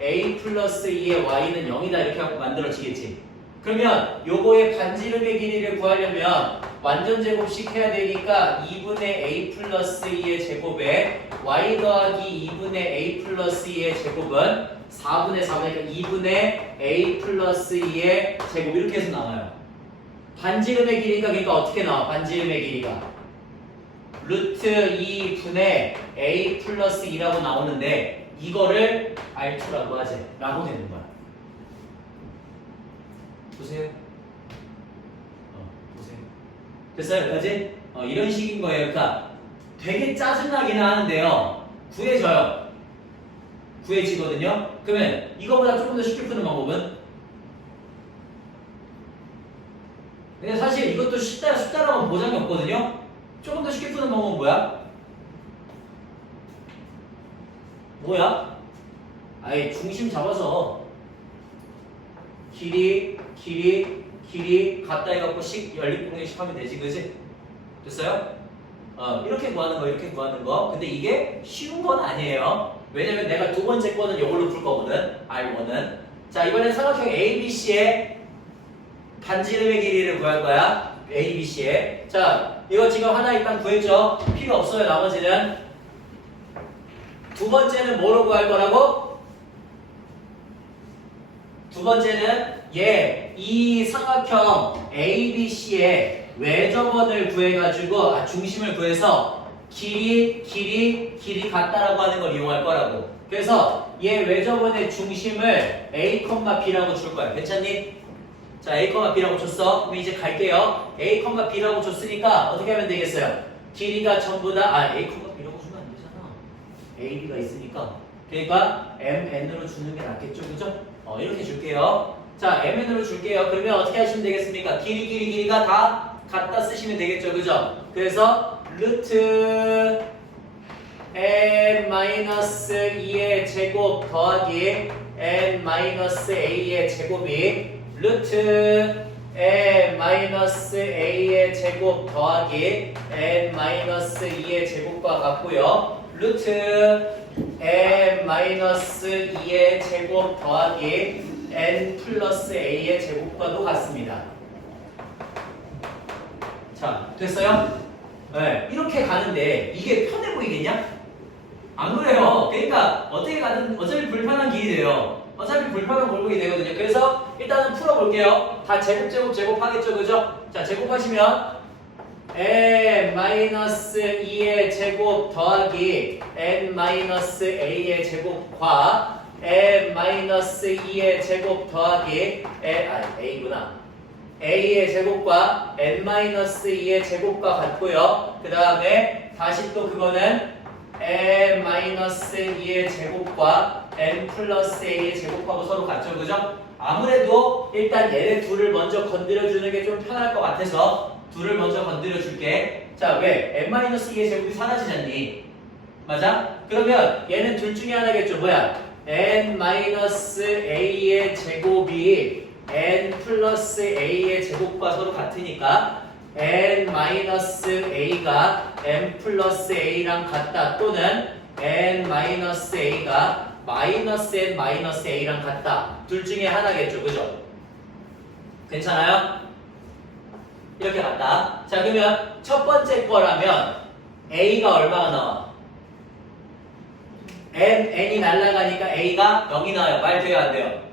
a 플러스 2의 y는 0이다 이렇게 하고 만들어지겠지. 그러면 요거의 반지름의 길이를 구하려면 완전 제곱식 해야 되니까 2분의 a 플러스 2의 제곱에 y 더하기 2분의 a 플러스 2의 제곱은 4분의 4니까 2분의 a 플러스 2의 제곱 이렇게 해서 나와요. 반지름의 길이가 그러니까 어떻게 나와? 반지름의 길이가 루트 2분의 a 플러스 2라고 나오는데 이거를 R2라고 하지 라고 되는 거야. 보세요. 보세요. 됐어요? 여기까지? 이런 식인 거예요. 그러니까 되게 짜증나긴 하는데요. 구해져요. 구해지거든요. 그러면 이거보다 조금 더 쉽게 푸는 방법은? 근데 사실 이것도 쉽다라고 보장이 없거든요. 조금 더 쉽게 푸는 방법은 뭐야? 아예 중심 잡아서 길이 갖다 해갖고 연립공식식 하면 되지, 그지? 됐어요? 이렇게 구하는 거, 이렇게 구하는 거. 근데 이게 쉬운 건 아니에요. 왜냐면 내가 두 번째 거는 이걸로 풀 거거든. R1은. 자, 이번엔 삼각형 ABC의 반지름의 길이를 구할 거야. ABC의. 자, 이거 지금 하나 일단 구했죠? 필요 없어요, 나머지는. 두 번째는 뭐로 구할 거라고? 두 번째는 이 삼각형 ABC의 외접원을 구해가지고 중심을 구해서 길이 같다라고 하는 걸 이용할 거라고. 그래서 얘 외접원의 중심을 A, B라고 줄 거야. 괜찮니? 자, A, B라고 줬어. 그럼 이제 갈게요. A, B라고 줬으니까 어떻게 하면 되겠어요? 길이가 전부 다 A, B라고 주면 안 되잖아. A, B가 있으니까. 그러니까 MN으로 주는 게 낫겠죠, 그죠? 이렇게 줄게요. 자, MN으로 줄게요. 그러면 어떻게 하시면 되겠습니까? 길이가 다 갖다 쓰시면 되겠죠, 그죠? 그래서 루트 n-2의 제곱 더하기 n-a의 제곱이 루트 n-a의 제곱 더하기 n-2의 제곱과 같고요. 루트 n-2의 제곱 더하기 n 플러스 a의 제곱과도 같습니다. 자, 됐어요? 네, 이렇게 가는데 이게 편해 보이겠냐? 안 그래요. 그러니까 어떻게 가든 어차피 불편한 길이 돼요. 어차피 불편한 골목이 되거든요. 그래서 일단은 풀어볼게요. 다 제곱 하겠죠, 그죠? 자, 제곱하시면 n-2의 제곱 더하기 n-a의 제곱과 n-2의 제곱 더하기 a구나. a의 제곱과 n-2의 제곱과 같고요. 그 다음에 다시 또 그거는 n-2의 제곱과 n 플러스 a의 제곱하고 서로 같죠, 그죠? 아무래도 일단 얘네 둘을 먼저 건드려주는 게 좀 편할 것 같아서 둘을 먼저 건드려줄게. 자, 왜? n-2의 제곱이 사라지잖니? 맞아? 그러면 얘는 둘 중에 하나겠죠, 뭐야? n-a의 제곱이 n 플러스 a의 제곱과 서로 같으니까 n-a가 n 플러스 a랑 같다. 또는 n-a가 마이너스 n 마이너스 a랑 같다. 둘 중에 하나겠죠, 그죠? 괜찮아요? 이렇게 같다. 자, 그러면 첫 번째 거라면 a가 얼마가 나와? n이 날아가니까 a가 0이 나와요. 말 돼요, 안 돼요?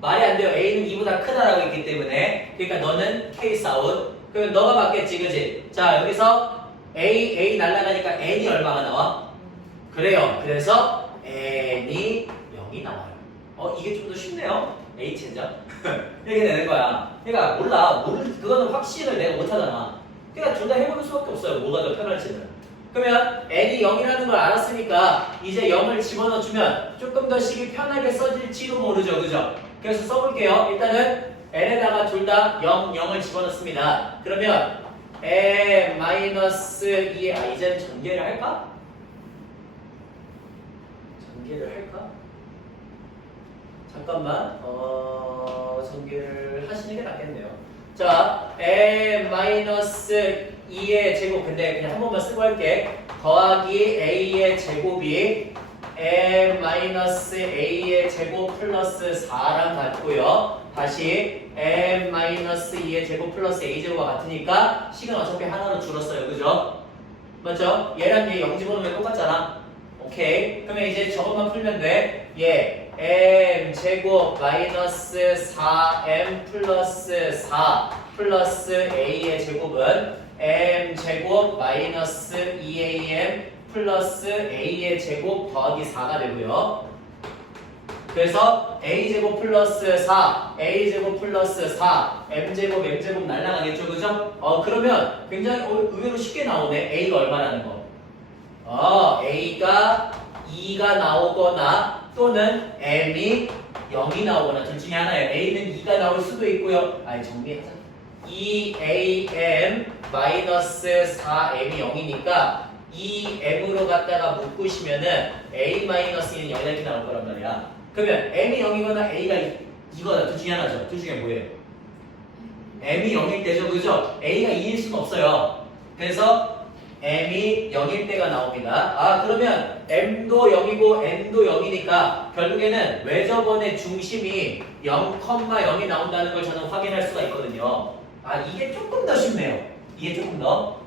말이 안 돼요. a는 2보다 크다라고 했기 때문에. 그러니까 너는 케이스 아웃. 그럼 너가 맞겠지, 그지? 자, 여기서 A 날아가니까 n이 얼마가 나와? 그래요. 그래서 n이 0이 나와요. 이게 좀 더 쉽네요. A 체인저. 이렇게 되는 거야. 그러니까 몰라. 그거는 확신을 내가 못하잖아. 그러니까 둘 다 해보는 수밖에 없어요. 뭐가 더 편할지는. 그러면 n이 0이라는 걸 알았으니까 이제 0을 집어넣어주면 조금 더 식이 편하게 써질지도 모르죠, 그죠? 그래서 써볼게요. 일단은 n에다가 둘 다 0을 집어넣습니다. 그러면 n-2의 이제는 전개를 할까? 전개를 할까? 잠깐만. 전개를 하시는 게 낫겠네요. 자, n-2의 제곱. 근데 그냥 한 번만 쓰고 할게. 더하기 a의 제곱이 n-a의 제곱 플러스 4랑 같고요. 다시 n-2의 제곱 플러스 a 제곱과 같으니까 식은 어차피 하나로 줄었어요. 그죠? 맞죠? 얘랑 얘 0 집어넣으면 똑같잖아. 오케이. 그러면 이제 저것만 풀면 돼. m 제곱 마이너스 4m 플러스 4 플러스 a의 제곱은 m 제곱 마이너스 2am 플러스 a의 제곱 더하기 4가 되고요. 그래서 a제곱 플러스 4, a제곱 플러스 4, m제곱 날라가겠죠, 그죠? 그러면 굉장히 의외로 쉽게 나오네. a가 얼마라는 거. a가 2가 나오거나 또는 m이 0이 나오거나 둘 중에 하나예요. a는 2가 나올 수도 있고요. 정리하자. 2am 마이너스 4m이 0이니까 2m으로 갖다가 묶으시면은 a-2는 0 이렇게 나올 거란 말이야. 그러면 m이 0이거나 a가 이거나 둘 중에 하나죠. 둘 중에 뭐예요? m이 0일 때죠, 그죠? a가 2일 수는 없어요. 그래서 m이 0일 때가 나옵니다. 그러면 m도 0이고 n도 0이니까 결국에는 외접원의 중심이 0,0이 나온다는 걸 저는 확인할 수가 있거든요. 이게 조금 더 쉽네요. 이게 조금 더.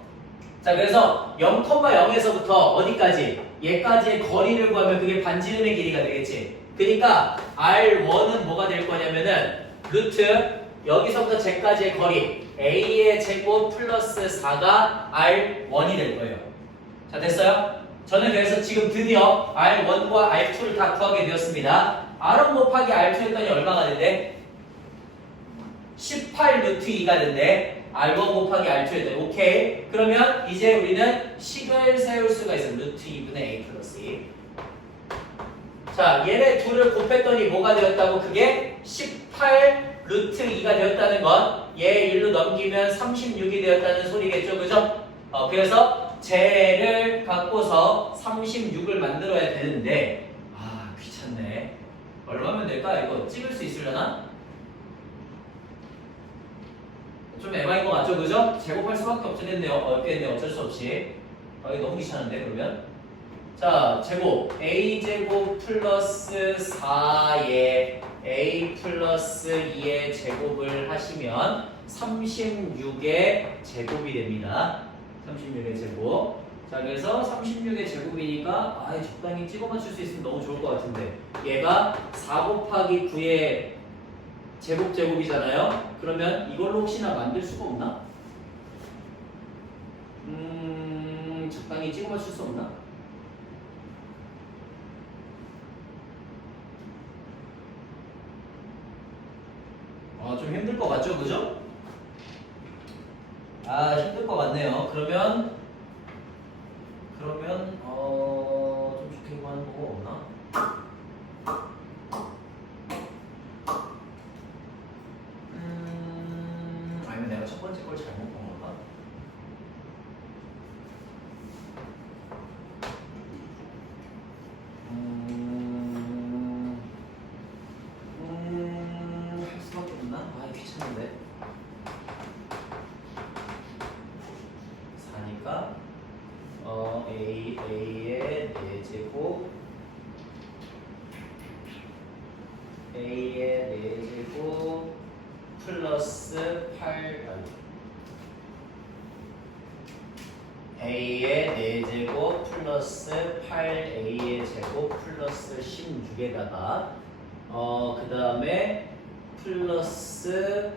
자, 그래서 0,0에서부터 어디까지? 얘까지의 거리를 구하면 그게 반지름의 길이가 되겠지. 그러니까 R1은 뭐가 될 거냐면은 루트 여기서부터 Z까지의 거리 A의 제곱 플러스 4가 R1이 될 거예요. 자, 됐어요? 저는 그래서 지금 드디어 R1과 R2를 다 구하게 되었습니다. R1 곱하기 R2 했더니 얼마가 된대? 18 루트 2가 된대. R1 곱하기 R2 했더니 오케이. 그러면 이제 우리는 식을 세울 수가 있어. 루트 2분의 A 플러스 2. 자, 얘네 둘을 곱했더니 뭐가 되었다고? 그게 18 루트 2가 되었다는 건 얘 1로 넘기면 36이 되었다는 소리겠죠, 그죠? 그래서 쟤를 갖고서 36을 만들어야 되는데 아, 귀찮네. 얼마면 될까? 이거 찍을 수 있으려나? 좀 애매한 것 같죠, 그죠? 제곱할 수밖에 없겠네요. 어쩔 수 없이. 이거 너무 귀찮은데, 그러면? 자, 제곱. A제곱 플러스 4의 A 플러스 2의 제곱을 하시면 36의 제곱이 됩니다. 36의 제곱. 자, 그래서 36의 제곱이니까 적당히 찍어 맞출 수 있으면 너무 좋을 것 같은데 얘가 4 곱하기 9의 제곱이잖아요. 그러면 이걸로 혹시나 만들 수가 없나? 적당히 찍어 맞출 수 없나? 좀 힘들 것 같죠, 그죠? 힘들 것 같네요. 그러면 좀 좋게 구하는 방법 없나? 아니면 내가 첫 번째 걸 잘못 본 건가? 할 수밖에 없나? 귀찮은데. 4니까 A의 4제곱 A의 4제곱 플러스 8 A의 4제곱 플러스 8A의 제곱 플러스 16에다가 그 다음에 플러스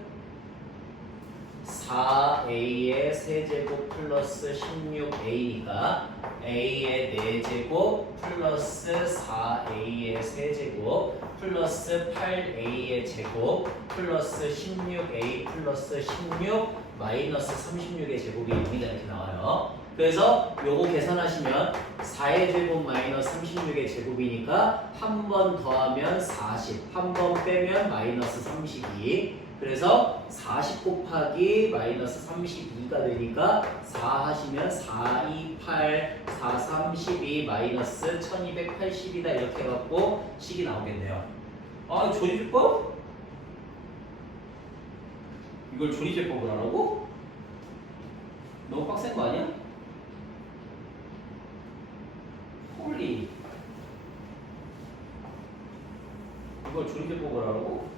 4A의 세제곱 플러스 16A니까 A의 4제곱 플러스 4A의 세제곱 플러스 8A의 제곱 플러스 16A 플러스 16 마이너스 36의 제곱이 0이다 이렇게 나와요. 그래서 요거 계산하시면 4의 제곱 마이너스 36의 제곱이니까 한 번 더하면 40, 한 번 빼면 마이너스 32. 그래서 40 곱하기 마이너스 32가 되니까 4 하시면 4, 2, 8, 4, 3, 12 마이너스 1280이다 이렇게 해갖고 식이 나오겠네요. 조리제법? 이걸 조리제법을 하라고? 너무 빡센 거 아니야? 홀리. 이걸 조리제법을 하라고?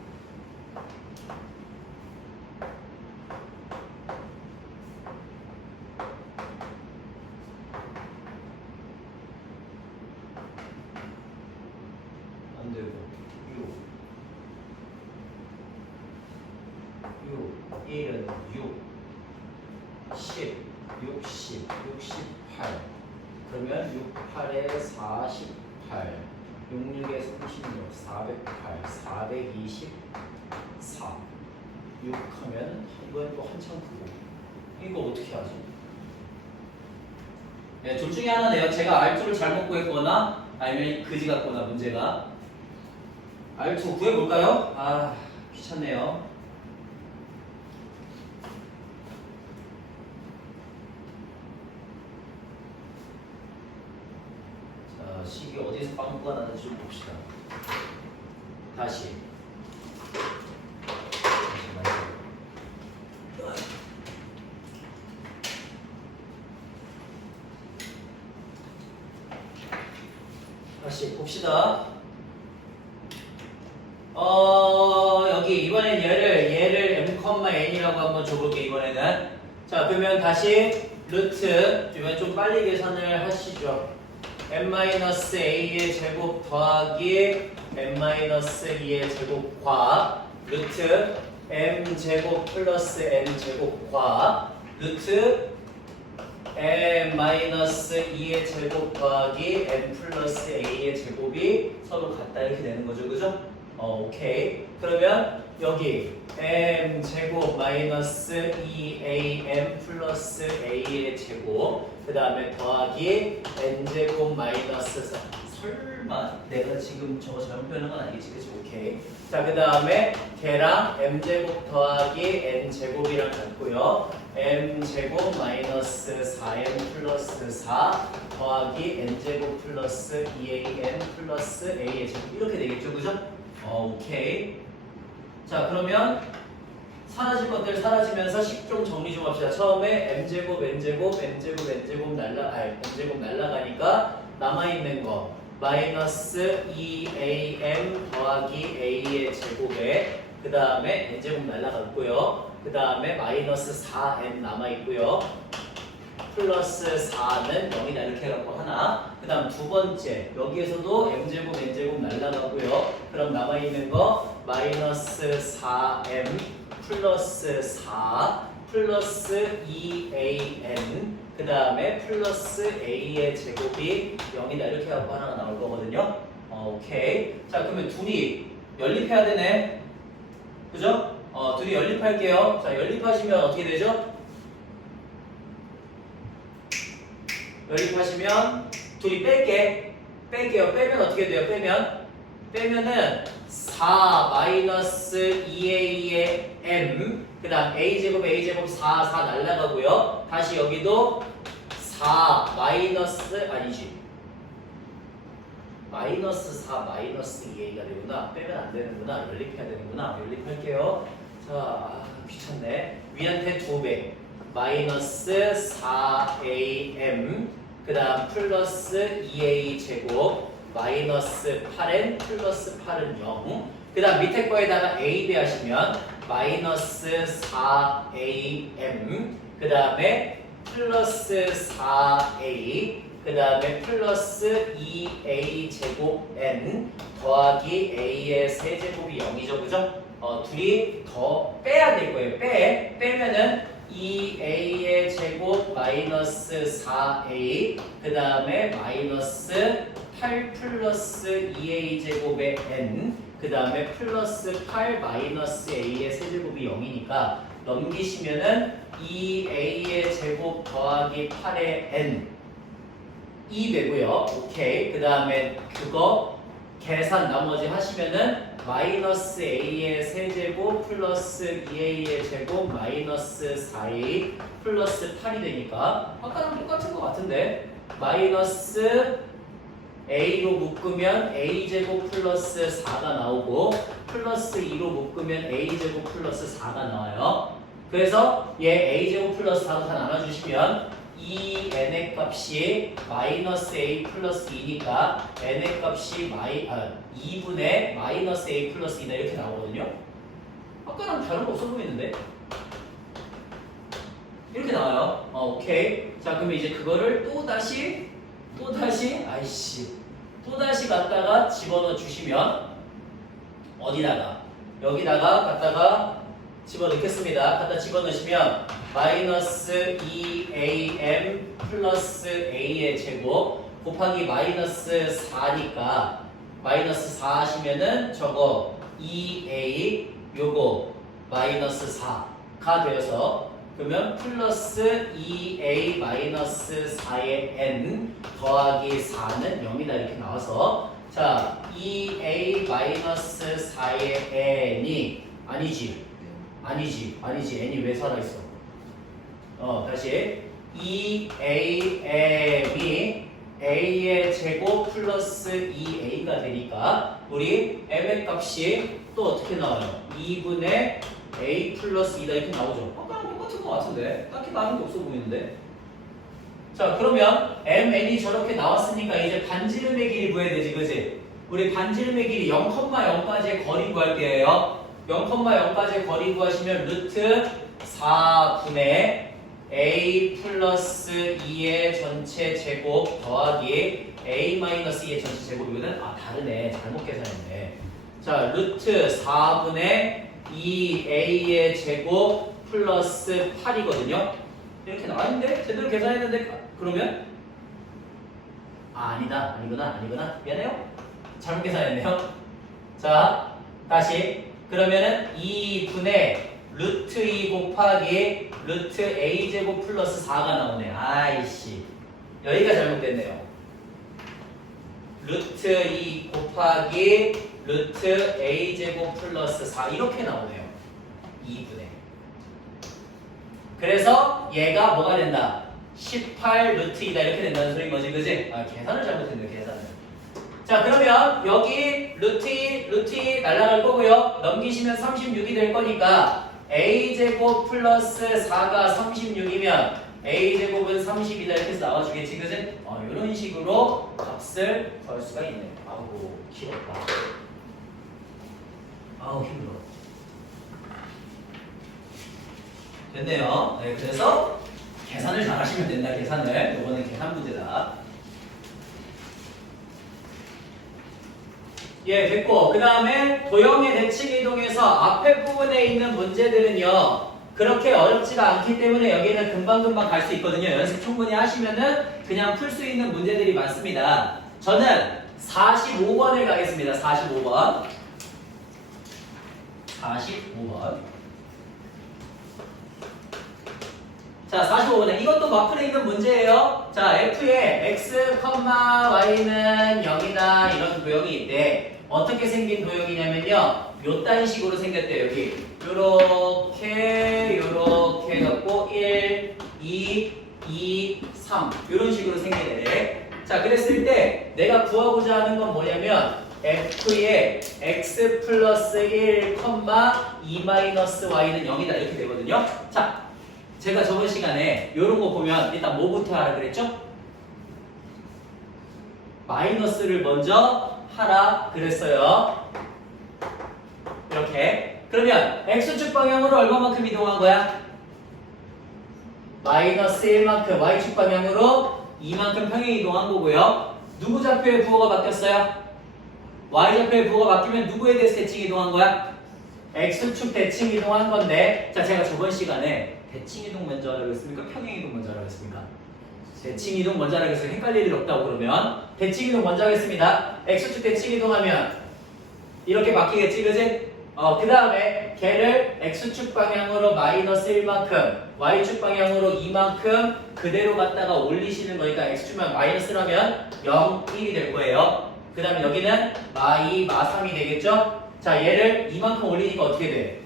안 되고 6 1은 6 10 60 68 그러면 6, 8에 48 66에 36 408 424 6 하면 이건 또 한참 크고 이거 어떻게 하지? 네, 둘 중에 하나네요. 제가 R2를 잘못 구했거나 아니면 그지 같거나 문제가 R2 구해볼까요? 귀찮네요. 자, 식이 어디서 빵꾸가 나는지 좀 봅시다. 다시 봅시다. 여기 이번엔 얘를 m,n이라고 한번 줘볼게 이번에는. 자, 그러면 다시 루트 이번 좀 빨리 계산을 하시죠. n-a의 제곱 더하기 n-2의 제곱과 루트 m제곱 플러스 n제곱과 루트 n-2의 제곱 더하기 n 플러스 a의 제곱이 서로 같다 이렇게 되는 거죠, 그죠? 오케이. 그러면 여기 m 제곱 마이너스 2am 플러스 a의 제곱 그 다음에 더하기 n 제곱 마이너스 4 설마 내가 지금 저거 잘못 표현한 건 아니겠지, 그치? 오케이. 자, 그 다음에 걔랑 m제곱 더하기 n제곱이랑 같고요. m제곱 마이너스 4m 플러스 4 더하기 n제곱 플러스 2am 플러스 a의 제곱 이렇게 되겠죠, 그죠? 오케이. 자, 그러면 사라질 것들 사라지면서 식 좀 정리 좀 합시다. 처음에 m제곱 n제곱 n제곱 n제곱 n제곱 날라가니까 남아있는 거 마이너스 2am 더하기 a의 제곱에 그 다음에 n제곱 날라갔고요. 그 다음에 마이너스 4n 남아있고요. 플러스 4는 0이다 이렇게 해갖고 하나. 그 다음 두 번째 여기에서도 m제곱 n제곱 날라가고요. 그럼 남아있는 거 마이너스 4m 플러스 4 플러스 2an 그 다음에 플러스 a의 제곱이 0이다 이렇게 해갖고 하나가 나올 거거든요. 오케이. 자, 그러면 둘이 연립해야 되네. 그죠? 둘이 연립할게요. 자, 연립하시면 어떻게 되죠? 연립하시면 둘이 뺄게요. 빼면 어떻게 돼요? 빼면은 4 마이너스 2a의 m 그 다음 a제곱 4 날라가고요. 다시 여기도 4 마이너스 마이너스 4 마이너스 2a가 되구나. 빼면 안 되는구나. 연립해야 되는구나. 연립할게요. 자, 귀찮네. 위한테 2배 마이너스 4am 그 다음 플러스 2a 제곱 마이너스 8n 플러스 8은 0 그 다음 밑에 거에다가 a 대하시면 마이너스 4am 그 다음에 플러스 4a 그 다음에 플러스 2a 제곱 n 더하기 a의 세제곱이 0이죠, 그죠? 둘이 더 빼야 될 거예요. 빼면은 2a의 제곱 마이너스 4a 그 다음에 마이너스 8 플러스 2a 제곱의 n 그 다음에 플러스 8 마이너스 a의 세제곱이 0이니까 넘기시면은 2a의 제곱 더하기 8의 n 2 되고요. 오케이. 그 다음에 그거 계산 나머지 하시면은 마이너스 a의 세제곱 플러스 2a의 제곱 마이너스 4a 플러스 8이 되니까 아까랑 똑같은 것 같은데 마이너스 a로 묶으면 a제곱 플러스 4가 나오고 플러스 2로 묶으면 a제곱 플러스 4가 나와요. 그래서 얘 a제곱 플러스 4로 다 나눠주시면 이 n의 값이 마이너스 a 플러스 2니까 n의 값이 2분의 마이너스 a 플러스 2다 이렇게 나오거든요. 아까랑 다른 거 없어 보이는데? 이렇게 나와요. 오케이. 자, 그러면 이제 그거를 또다시 갖다가 집어넣어 주시면 어디다가? 여기다가 갖다가 집어넣겠습니다. 갖다 집어넣으시면 마이너스 2am 플러스 a의 제곱 곱하기 마이너스 4니까 마이너스 4 하시면은 저거 2a 요거 마이너스 4가 되어서 그러면 플러스 2a 마이너스 4의 n 더하기 4는 0이다 이렇게 나와서 자 2a 마이너스 4의 n이 아니지 n이 왜 살아있어? 다시 2am이 a의 제곱 플러스 2a가 되니까 우리 m의 값이 또 어떻게 나와요? 2분의 a 플러스 2다 이렇게 나오죠. 아까랑 똑같은 것 같은데 딱히 다른 게 없어 보이는데. 자, 그러면 mn이 저렇게 나왔으니까 이제 반지름의 길이 구해야 되지, 그치? 우리 반지름의 길이 0,0까지의 거리 구할게요. 0,0까지의 거리 구하시면 루트 4분의 a 플러스 2의 전체 제곱 더하기 a-2의 전체 제곱이거든. 아 다르네. 잘못 계산했네. 자 루트 4분의 2a의 제곱 플러스 8이거든요. 이렇게 나왔는데 제대로 계산했는데 그러면 아니다. 아니구나. 미안해요. 잘못 계산했네요. 자 다시 그러면은 2분의 루트 2 곱하기 루트 a 제곱 플러스 4가 나오네. 아이씨 여기가 잘못됐네요. 루트 2 곱하기 루트 a 제곱 플러스 4 이렇게 나오네요. 2분의. 그래서 얘가 뭐가 된다? 18 루트 2다 이렇게 된다는 소리인 거지, 그지? 아 계산을 잘못했네, 계산을. 자 그러면 여기 루트 2 날라갈 거고요. 넘기시면 36이 될 거니까 a제곱 플러스 4가 36이면 a제곱은 30이다 이렇게 해서 나와주겠지, 그지? 이런 식으로 값을 구할 수가 있네요. 아우 길었다. 아우 힘들어. 됐네요. 네, 그래서 계산을 잘 하시면 된다. 계산을. 이거는 계산 문제다. 예, 됐고 그 다음에 도형의 대칭 이동에서 앞에 부분에 있는 문제들은요 그렇게 어렵지가 않기 때문에 여기는 금방금방 갈 수 있거든요. 연습 충분히 하시면은 그냥 풀 수 있는 문제들이 많습니다. 저는 45번을 가겠습니다. 45번. 자, 45번에 이것도 마플에 있는 문제예요. 자, f의 x, y는 0이다 이런 도형이 있대. 어떻게 생긴 도형이냐면요. 요딴 식으로 생겼대요. 여기 요렇게 해갖고 1, 2, 2, 3 이런 식으로 생기네. 자, 그랬을 때 내가 구하고자 하는 건 뭐냐면 f의 x 플러스 1, 2 마이너스 y는 0이다 이렇게 되거든요. 자, 제가 저번 시간에 이런 거 보면 일단 뭐부터 하라 그랬죠? 마이너스를 먼저 하라 그랬어요. 이렇게. 그러면 x축 방향으로 얼마만큼 이동한 거야? 마이너스 1만큼, y축 방향으로 2만큼 평행 이동한 거고요. 누구 좌표의 부호가 바뀌었어요? y좌표의 부호가 바뀌면 누구에 대해서 대칭 이동한 거야? x축 대칭 이동한 건데, 자, 제가 저번 시간에 대칭 이동 먼저 하라고 했습니까? 평행 이동 먼저 하라고 했습니까? 대칭 이동 먼저 하라고 해서 헷갈릴 일 없다고 그러면 대칭 이동 먼저 하겠습니다. x축 대칭 이동하면 이렇게 바뀌겠지, 그지? 그 다음에 걔를 x축 방향으로 마이너스 1만큼, y축 방향으로 2만큼 그대로 갖다가 올리시는 거니까 x축만 마이너스라면 0, 1이 될 거예요. 그 다음에 여기는 마2, 마3이 되겠죠? 자, 얘를 2만큼 올리니까 어떻게 돼?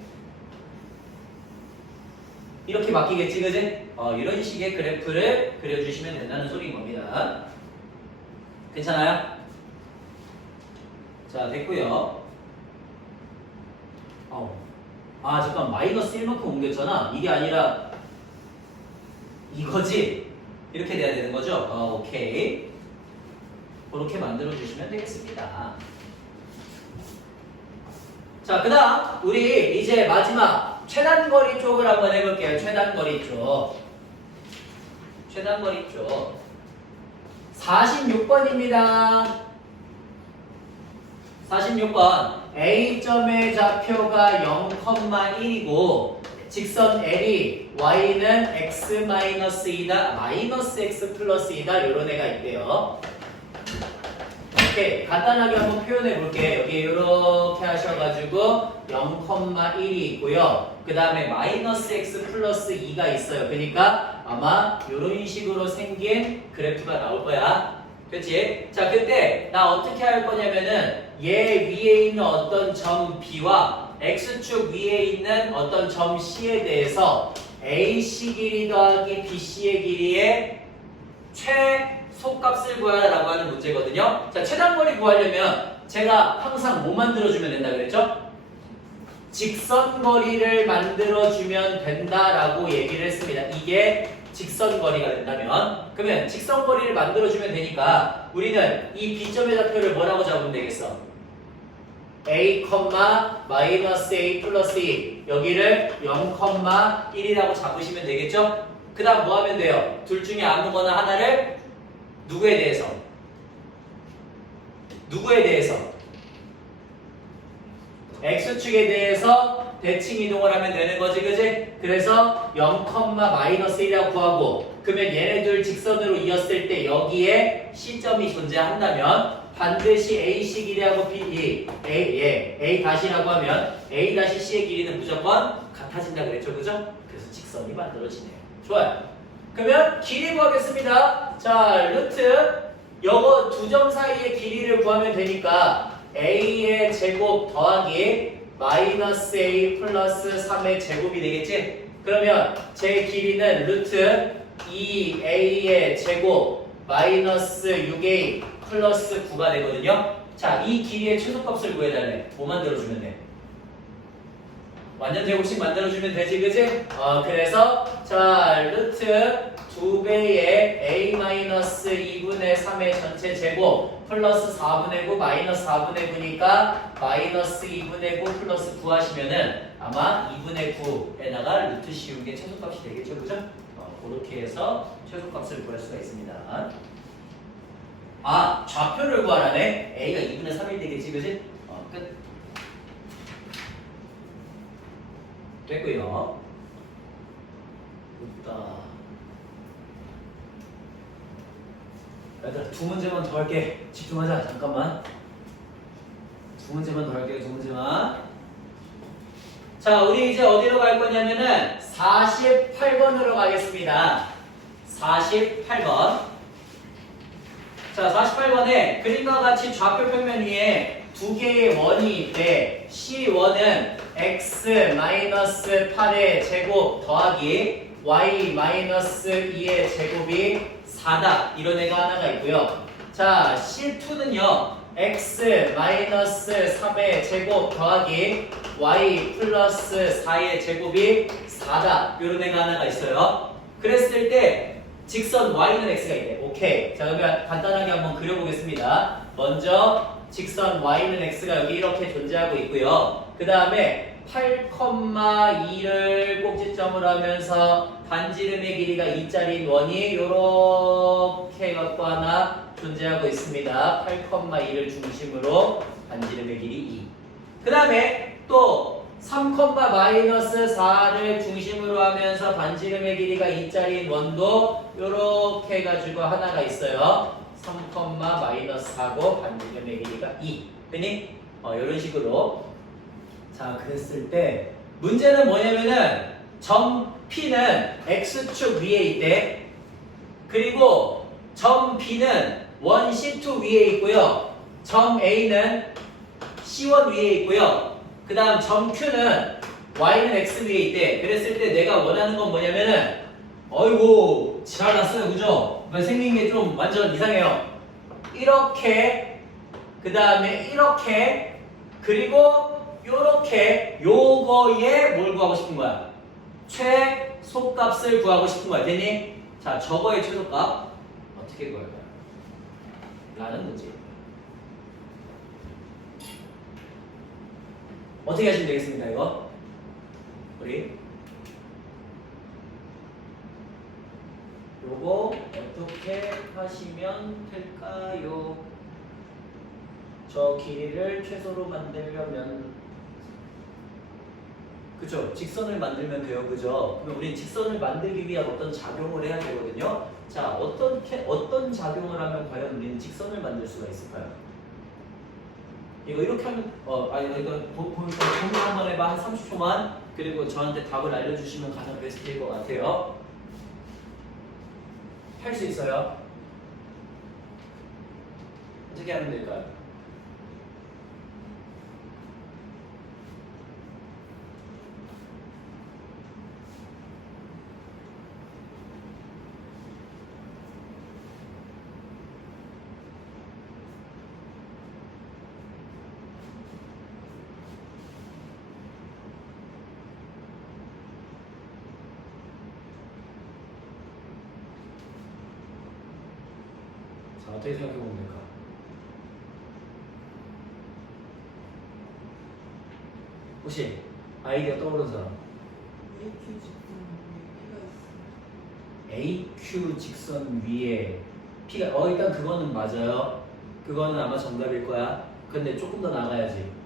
이렇게 바뀌겠지, 그지? 이런 식의 그래프를 그려주시면 된다는 소리인 겁니다. 괜찮아요? 자, 됐고요. 잠깐 마이너스 1만큼 옮겼잖아. 이게 아니라 이거지? 이렇게 돼야 되는 거죠? 오케이. 그렇게 만들어 주시면 되겠습니다. 자, 그 다음 우리 이제 마지막 최단거리 쪽을 한번 해볼게요. 최단거리 쪽. 46번입니다. 46번. A점의 좌표가 0,1이고 직선 L이 Y는 X-2다, 마이너스 X 플러스 2다 이런 애가 있대요. 이렇게 간단하게 한번 표현해 볼게요. 여기 이렇게 하셔가지고 0,1이 있고요. 그 다음에 마이너스 X 플러스 2가 있어요. 그러니까 아마 이런 식으로 생긴 그래프가 나올 거야. 그렇지? 자, 그때 나 어떻게 할 거냐면은 얘 위에 있는 어떤 점 B와 X축 위에 있는 어떤 점 C에 대해서 AC 길이 더하기 BC의 길이의 최소값을 구하라고 하는 문제거든요. 자, 최단거리 구하려면 제가 항상 뭐 만들어주면 된다 그랬죠? 직선거리를 만들어주면 된다라고 얘기를 했습니다. 이게 직선거리가 된다면, 그러면 직선거리를 만들어주면 되니까 우리는 이 B점의 좌표를 뭐라고 잡으면 되겠어? A, 마이너스 A 플러스 2 여기를 0,1이라고 잡으시면 되겠죠? 그 다음 뭐 하면 돼요? 둘 중에 아무거나 하나를 누구에 대해서? 누구에 대해서? x축에 대해서 대칭 이동을 하면 되는 거지, 그지? 그래서 0,-1이라고 구하고, 그러면 얘네들 직선으로 이었을 때 여기에 C점이 존재한다면 반드시 A식이라고 A 다시라고 하면 A 다시 C의 길이는 무조건 같아진다 그랬죠, 그죠? 그래서 직선이 만들어지네요. 좋아요. 그러면 길이 구하겠습니다. 자, 루트 요거 두 점 사이의 길이를 구하면 되니까 A의 제곱 더하기 마이너스 A 플러스 3의 제곱이 되겠지? 그러면 제 길이는 루트 2A의 제곱 마이너스 6A 플러스 9가 되거든요. 자, 이 길이의 최소값을 구해달래. 뭐 만들어주면 돼? 완전 제곱식 만들어주면 되지, 그지? 그래서 자, 루트 2배의 A-2분의 3의 전체 제곱 플러스 4분의 9 마이너스 4분의 9니까 마이너스 2분의 9 플러스 9 하시면은 아마 2분의 9에다가 루트 씌운 게 최소값이 되겠죠, 그죠? 그렇게 해서 최소값을 구할 수가 있습니다. 아, 좌표를 구하라네? A가 2분의 3이 되겠지, 그지? 끝. 됐고요. 웃다. 얘들아, 두 문제만 더 할게. 집중하자. 잠깐만. 두 문제만 더 할게요. 두 문제만. 자, 우리 이제 어디로 갈 거냐면은 48번으로 가겠습니다. 48번. 자, 48번에 그림과 같이 좌표 평면 위에 두 개의 원이 있대. C1은 x-8의 제곱 더하기 y-2의 제곱이 4다. 이런 애가 하나가 있고요. 자, C2는요. x-3의 제곱 더하기 y 플러스 4의 제곱이 4다. 이런 애가 하나가 있어요. 그랬을 때 직선 y는 x가 있대. 오케이. 자, 그러면 간단하게 한번 그려보겠습니다. 먼저 직선 y는 x가 여기 이렇게 존재하고 있고요. 그 다음에 8,2를 꼭지점으로 하면서 반지름의 길이가 2짜리인 원이 이렇게 갖고 하나 존재하고 있습니다. 8,2를 중심으로 반지름의 길이 2. 그 다음에 또 3,-4를 중심으로 하면서 반지름의 길이가 2짜리인 원도 이렇게 해가지고 하나가 있어요. 3,-4고 반지름의 길이가 2. 그니? 이런 식으로. 자, 그랬을 때 문제는 뭐냐면은 점 P는 X축 위에 있대. 그리고 점 B는 원 C2 위에 있고요. 점 A는 C1 위에 있고요. 그 다음 점 Q는 Y는 X 위에 있대. 그랬을 때 내가 원하는 건 뭐냐면은 어이구 지랄났어요, 그죠? 생긴 게 좀 완전 이상해요. 이렇게, 그 다음에 이렇게, 그리고 요렇게 요거에 뭘 구하고 싶은 거야? 최소값을 구하고 싶은 거야. 됐니? 자, 저거의 최소값 어떻게 구할까요? 라는 문제. 어떻게 하시면 되겠습니까, 이거? 우리 요거 어떻게 하시면 될까요? 저 길이를 최소로 만들려면 그쵸? 직선을 만들면 돼요, 그죠? 그럼 우리 직선을 만들기 위한 어떤 작용을 해야 되거든요. 자, 어떤 작용을 하면 과연 우리는 직선을 만들 수가 있을까요? 이거 이렇게 하면 이거 고민 한번 해봐. 한 30초만. 그리고 저한테 답을 알려주시면 가장 베스트일 것 같아요. 할 수 있어요? 어떻게 하면 될까요? 자, 어떻게 생각해보면 될까? 혹시 아이디어 떠오르는 사람? AQ 직선 위에 P가 일단 그거는 맞아요. 그거는 아마 정답일 거야. 근데 조금 더 나가야지.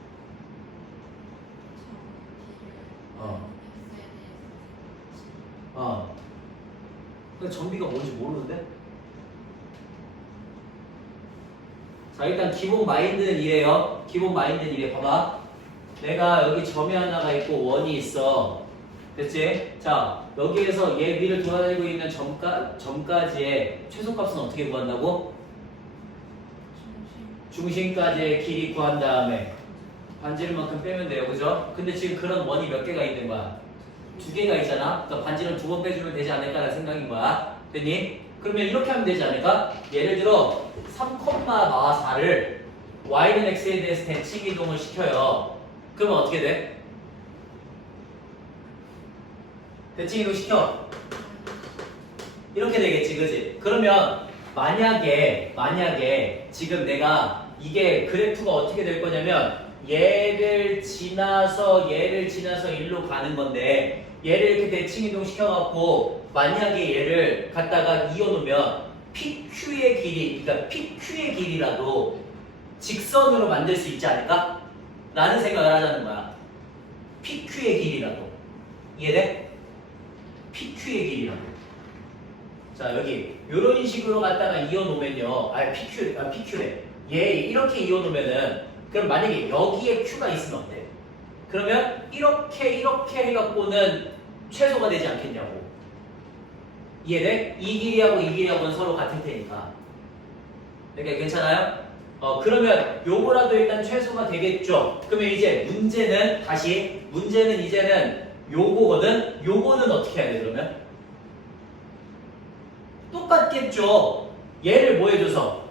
근데 정비가 뭔지 모르는데? 자, 일단 기본 마인드는 이래요. 기본 마인드는 이래. 봐봐. 내가 여기 점이 하나가 있고 원이 있어. 됐지? 자, 여기에서 얘 위를 돌아다니고 있는 점까지의 최소값은 어떻게 구한다고? 중심까지의 길이 구한 다음에 반지름만큼 빼면 돼요. 그죠? 근데 지금 그런 원이 몇 개가 있는 거야? 2개가 있잖아. 그러니까 반지름 2번 빼주면 되지 않을까라는 생각인 거야. 됐니? 그러면 이렇게 하면 되지 않을까? 예를 들어 3,4를 y는 x에 대해서 대칭 이동을 시켜요. 그러면 어떻게 돼? 대칭 이동 시켜. 이렇게 되겠지, 그지? 그러면 만약에 지금 내가 이게 그래프가 어떻게 될 거냐면 얘를 지나서 일로 가는 건데 얘를 이렇게 대칭 이동 시켜갖고 만약에 얘를 갖다가 이어놓으면 PQ의 길이, 그러니까 PQ의 길이라도 직선으로 만들 수 있지 않을까? 라는 생각을 하자는 거야. PQ의 길이라도. 이해돼? PQ의 길이라도. 자, 여기 이런 식으로 갖다가 이어놓으면요. PQ래. 얘 이렇게 이어놓으면은 그럼 만약에 여기에 Q가 있으면 어때? 그러면 이렇게 해갖고는 최소가 되지 않겠냐고. 이해돼? 이 길이하고는 서로 같을 테니까. 이렇게 괜찮아요? 그러면 요거라도 일단 최소가 되겠죠. 그러면 이제 문제는 이제는 요거거든. 요거는 어떻게 해야 돼 그러면? 똑같겠죠. 얘를 뭐 해줘서?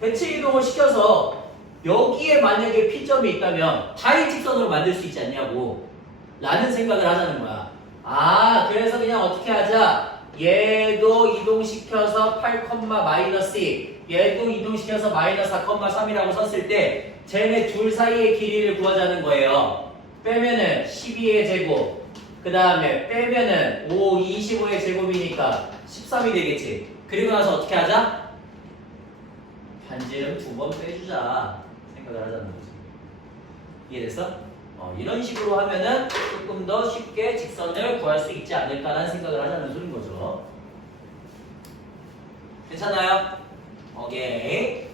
대칭 이동을 시켜서 여기에 만약에 P점이 있다면 다일직선으로 만들 수 있지 않냐고 라는 생각을 하자는 거야. 그래서 그냥 어떻게 하자? 얘도 이동시켜서 8,-2 얘도 이동시켜서 마이너스 4,3이라고 썼을 때 쟤네 둘 사이의 길이를 구하자는 거예요. 빼면은 12의 제곱 그 다음에 빼면은 25의 제곱이니까 13이 되겠지. 그리고 나서 어떻게 하자? 반지름 2번 빼주자 생각을 하자는 거지. 이해됐어? 이런 식으로 하면은 조금 더 쉽게 직선을 구할 수 있지 않을까라는 생각을 하자는 소린 거죠. 괜찮아요? 오케이.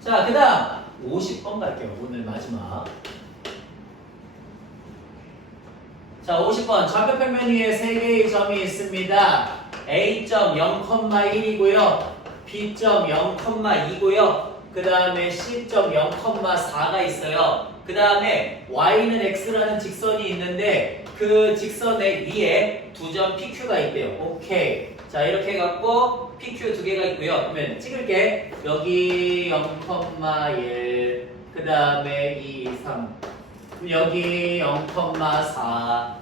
자, 그 다음 50번 갈게요. 오늘 마지막. 자, 50번. 좌표 평면 위에 3개의 점이 있습니다. A점 0,1이고요. B점 0,2고요. 그 다음에 C점 0,4가 있어요. 그 다음에 Y는 X라는 직선이 있는데 그 직선의 위에 2점 PQ가 있대요. 오케이. 자, 이렇게 해갖고 PQ 2개가 있고요. 그러면 찍을게. 여기 0,1 그 다음에 2, 3 여기 0,4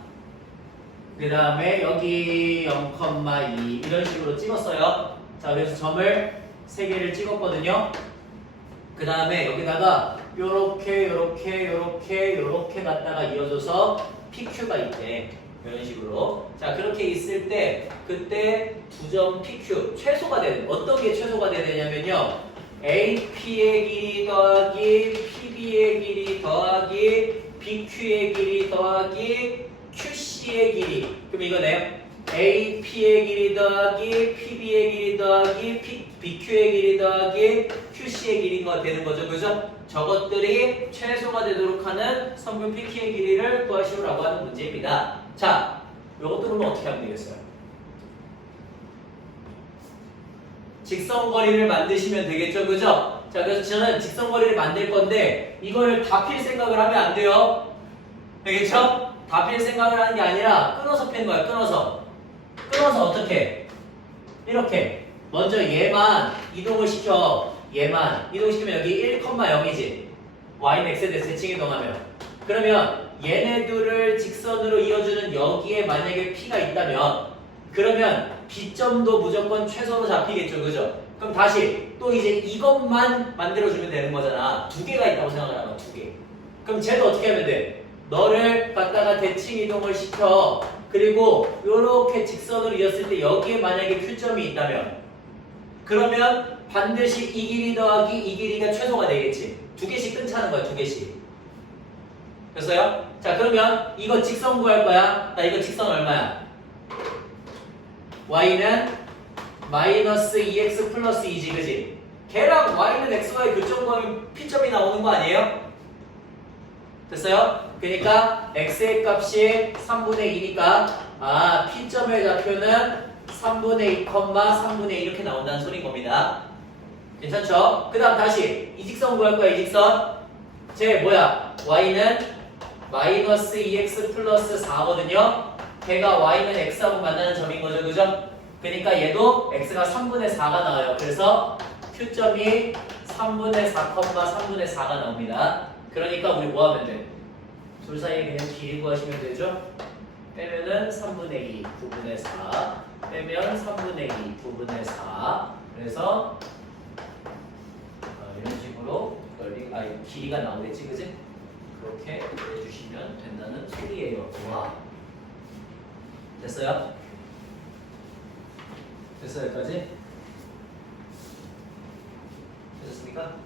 그 다음에 여기 0,2 이런 식으로 찍었어요. 자, 그래서 점을 3개를 찍었거든요. 그 다음에 여기다가 요렇게 갖다가 이어져서 PQ가 있대. 이런 식으로. 자, 그렇게 있을 때 그때 2점 PQ 최소가 되는, 어떤 게 최소가 되냐면요. AP의 길이 더하기 PB의 길이 더하기 BQ의 길이 더하기 QC의 길이. 그럼 이거네요. AP의 길이 더하기 PB의 길이 더하기 BQ의 길이 더하기 QC의 길이가 되는 거죠. 그죠? 저것들이 최소가 되도록 하는 성분 PQ의 길이를 구하시오라고 하는 문제입니다. 자, 요것도 그러면 어떻게 하면 되겠어요? 직선거리를 만드시면 되겠죠. 그죠? 자, 그래서 저는 직선거리를 만들 건데 이걸 다 필 생각을 하면 안 돼요. 되겠죠? 다 필 생각을 하는 게 아니라 끊어서 펜 거야. 끊어서 어떻게? 이렇게 먼저 얘만 이동을 시켜. 얘만 이동시키면 여기 1,0이지. y는 x에 대해서 대칭 이동하면. 그러면 얘네들을 직선으로 이어주는 여기에 만약에 P가 있다면 그러면 B점도 무조건 최소로 잡히겠죠. 그죠? 그럼 다시 또 이제 이것만 만들어주면 되는 거잖아. 2개가 있다고 생각을 하면 2개. 그럼 쟤도 어떻게 하면 돼? 너를 갖다가 대칭 이동을 시켜. 그리고 이렇게 직선으로 이었을 때 여기에 만약에 Q점이 있다면 그러면 반드시 이 길이 더하기 이 길이가 최소가 되겠지. 두 개씩 끊자는 거야, 두 개씩. 됐어요? 자, 그러면 이거 직선 구할 거야. 나 이거 직선 얼마야? y는 마이너스 2x 플러스 2지, 그지? 걔랑 y는 xy 교점점이 p점이 나오는 거 아니에요? 됐어요? 그러니까 x의 값이 3분의 2니까 p점의 좌표는 3분의 2, 3분의 2 이렇게 나온다는 소린 겁니다. 괜찮죠? 그 다음 다시 이 직선 구할 거야, 이 직선. 쟤 뭐야? y는 마이너스 2x 플러스 4거든요. 걔가 y는 x하고 만나는 점인 거죠, 그죠? 그러니까 얘도 x가 3분의 4가 나와요. 그래서 q점이 3분의 4, 3분의 4가 나옵니다. 그러니까 우리 뭐 하면 돼? 둘 사이에 그냥 길이 구하시면 되죠? 빼면은 3분의 2, 9분의 4 빼면 3분의 2, 9분의 4 그래서 이런 식으로 길이가 나오겠지, 그지? 그렇게 해주시면 된다는 소리예요. 와. 됐어요? 됐어요, 여기까지? 되셨습니까?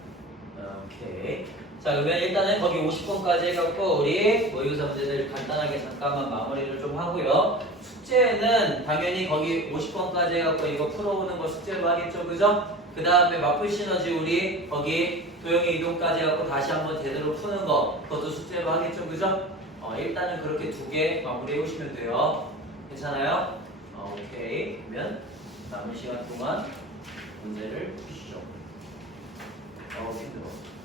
오케이. 자, 그러면 일단은 거기 50번까지 해갖고 우리 모의고사 문제들 간단하게 잠깐만 마무리를 좀 하고요. 숙제는 당연히 거기 50번까지 해갖고 이거 풀어오는 거 숙제로 하겠죠, 그죠? 그 다음에 마플 시너지 우리 거기 도형의 이동까지 해갖고 다시 한번 제대로 푸는 거 그것도 숙제로 하겠죠, 그죠? 일단은 그렇게 두 개 마무리해 오시면 돼요. 괜찮아요? 오케이. 그러면 남은 시간 동안 문제를 푸시죠. 힘들어.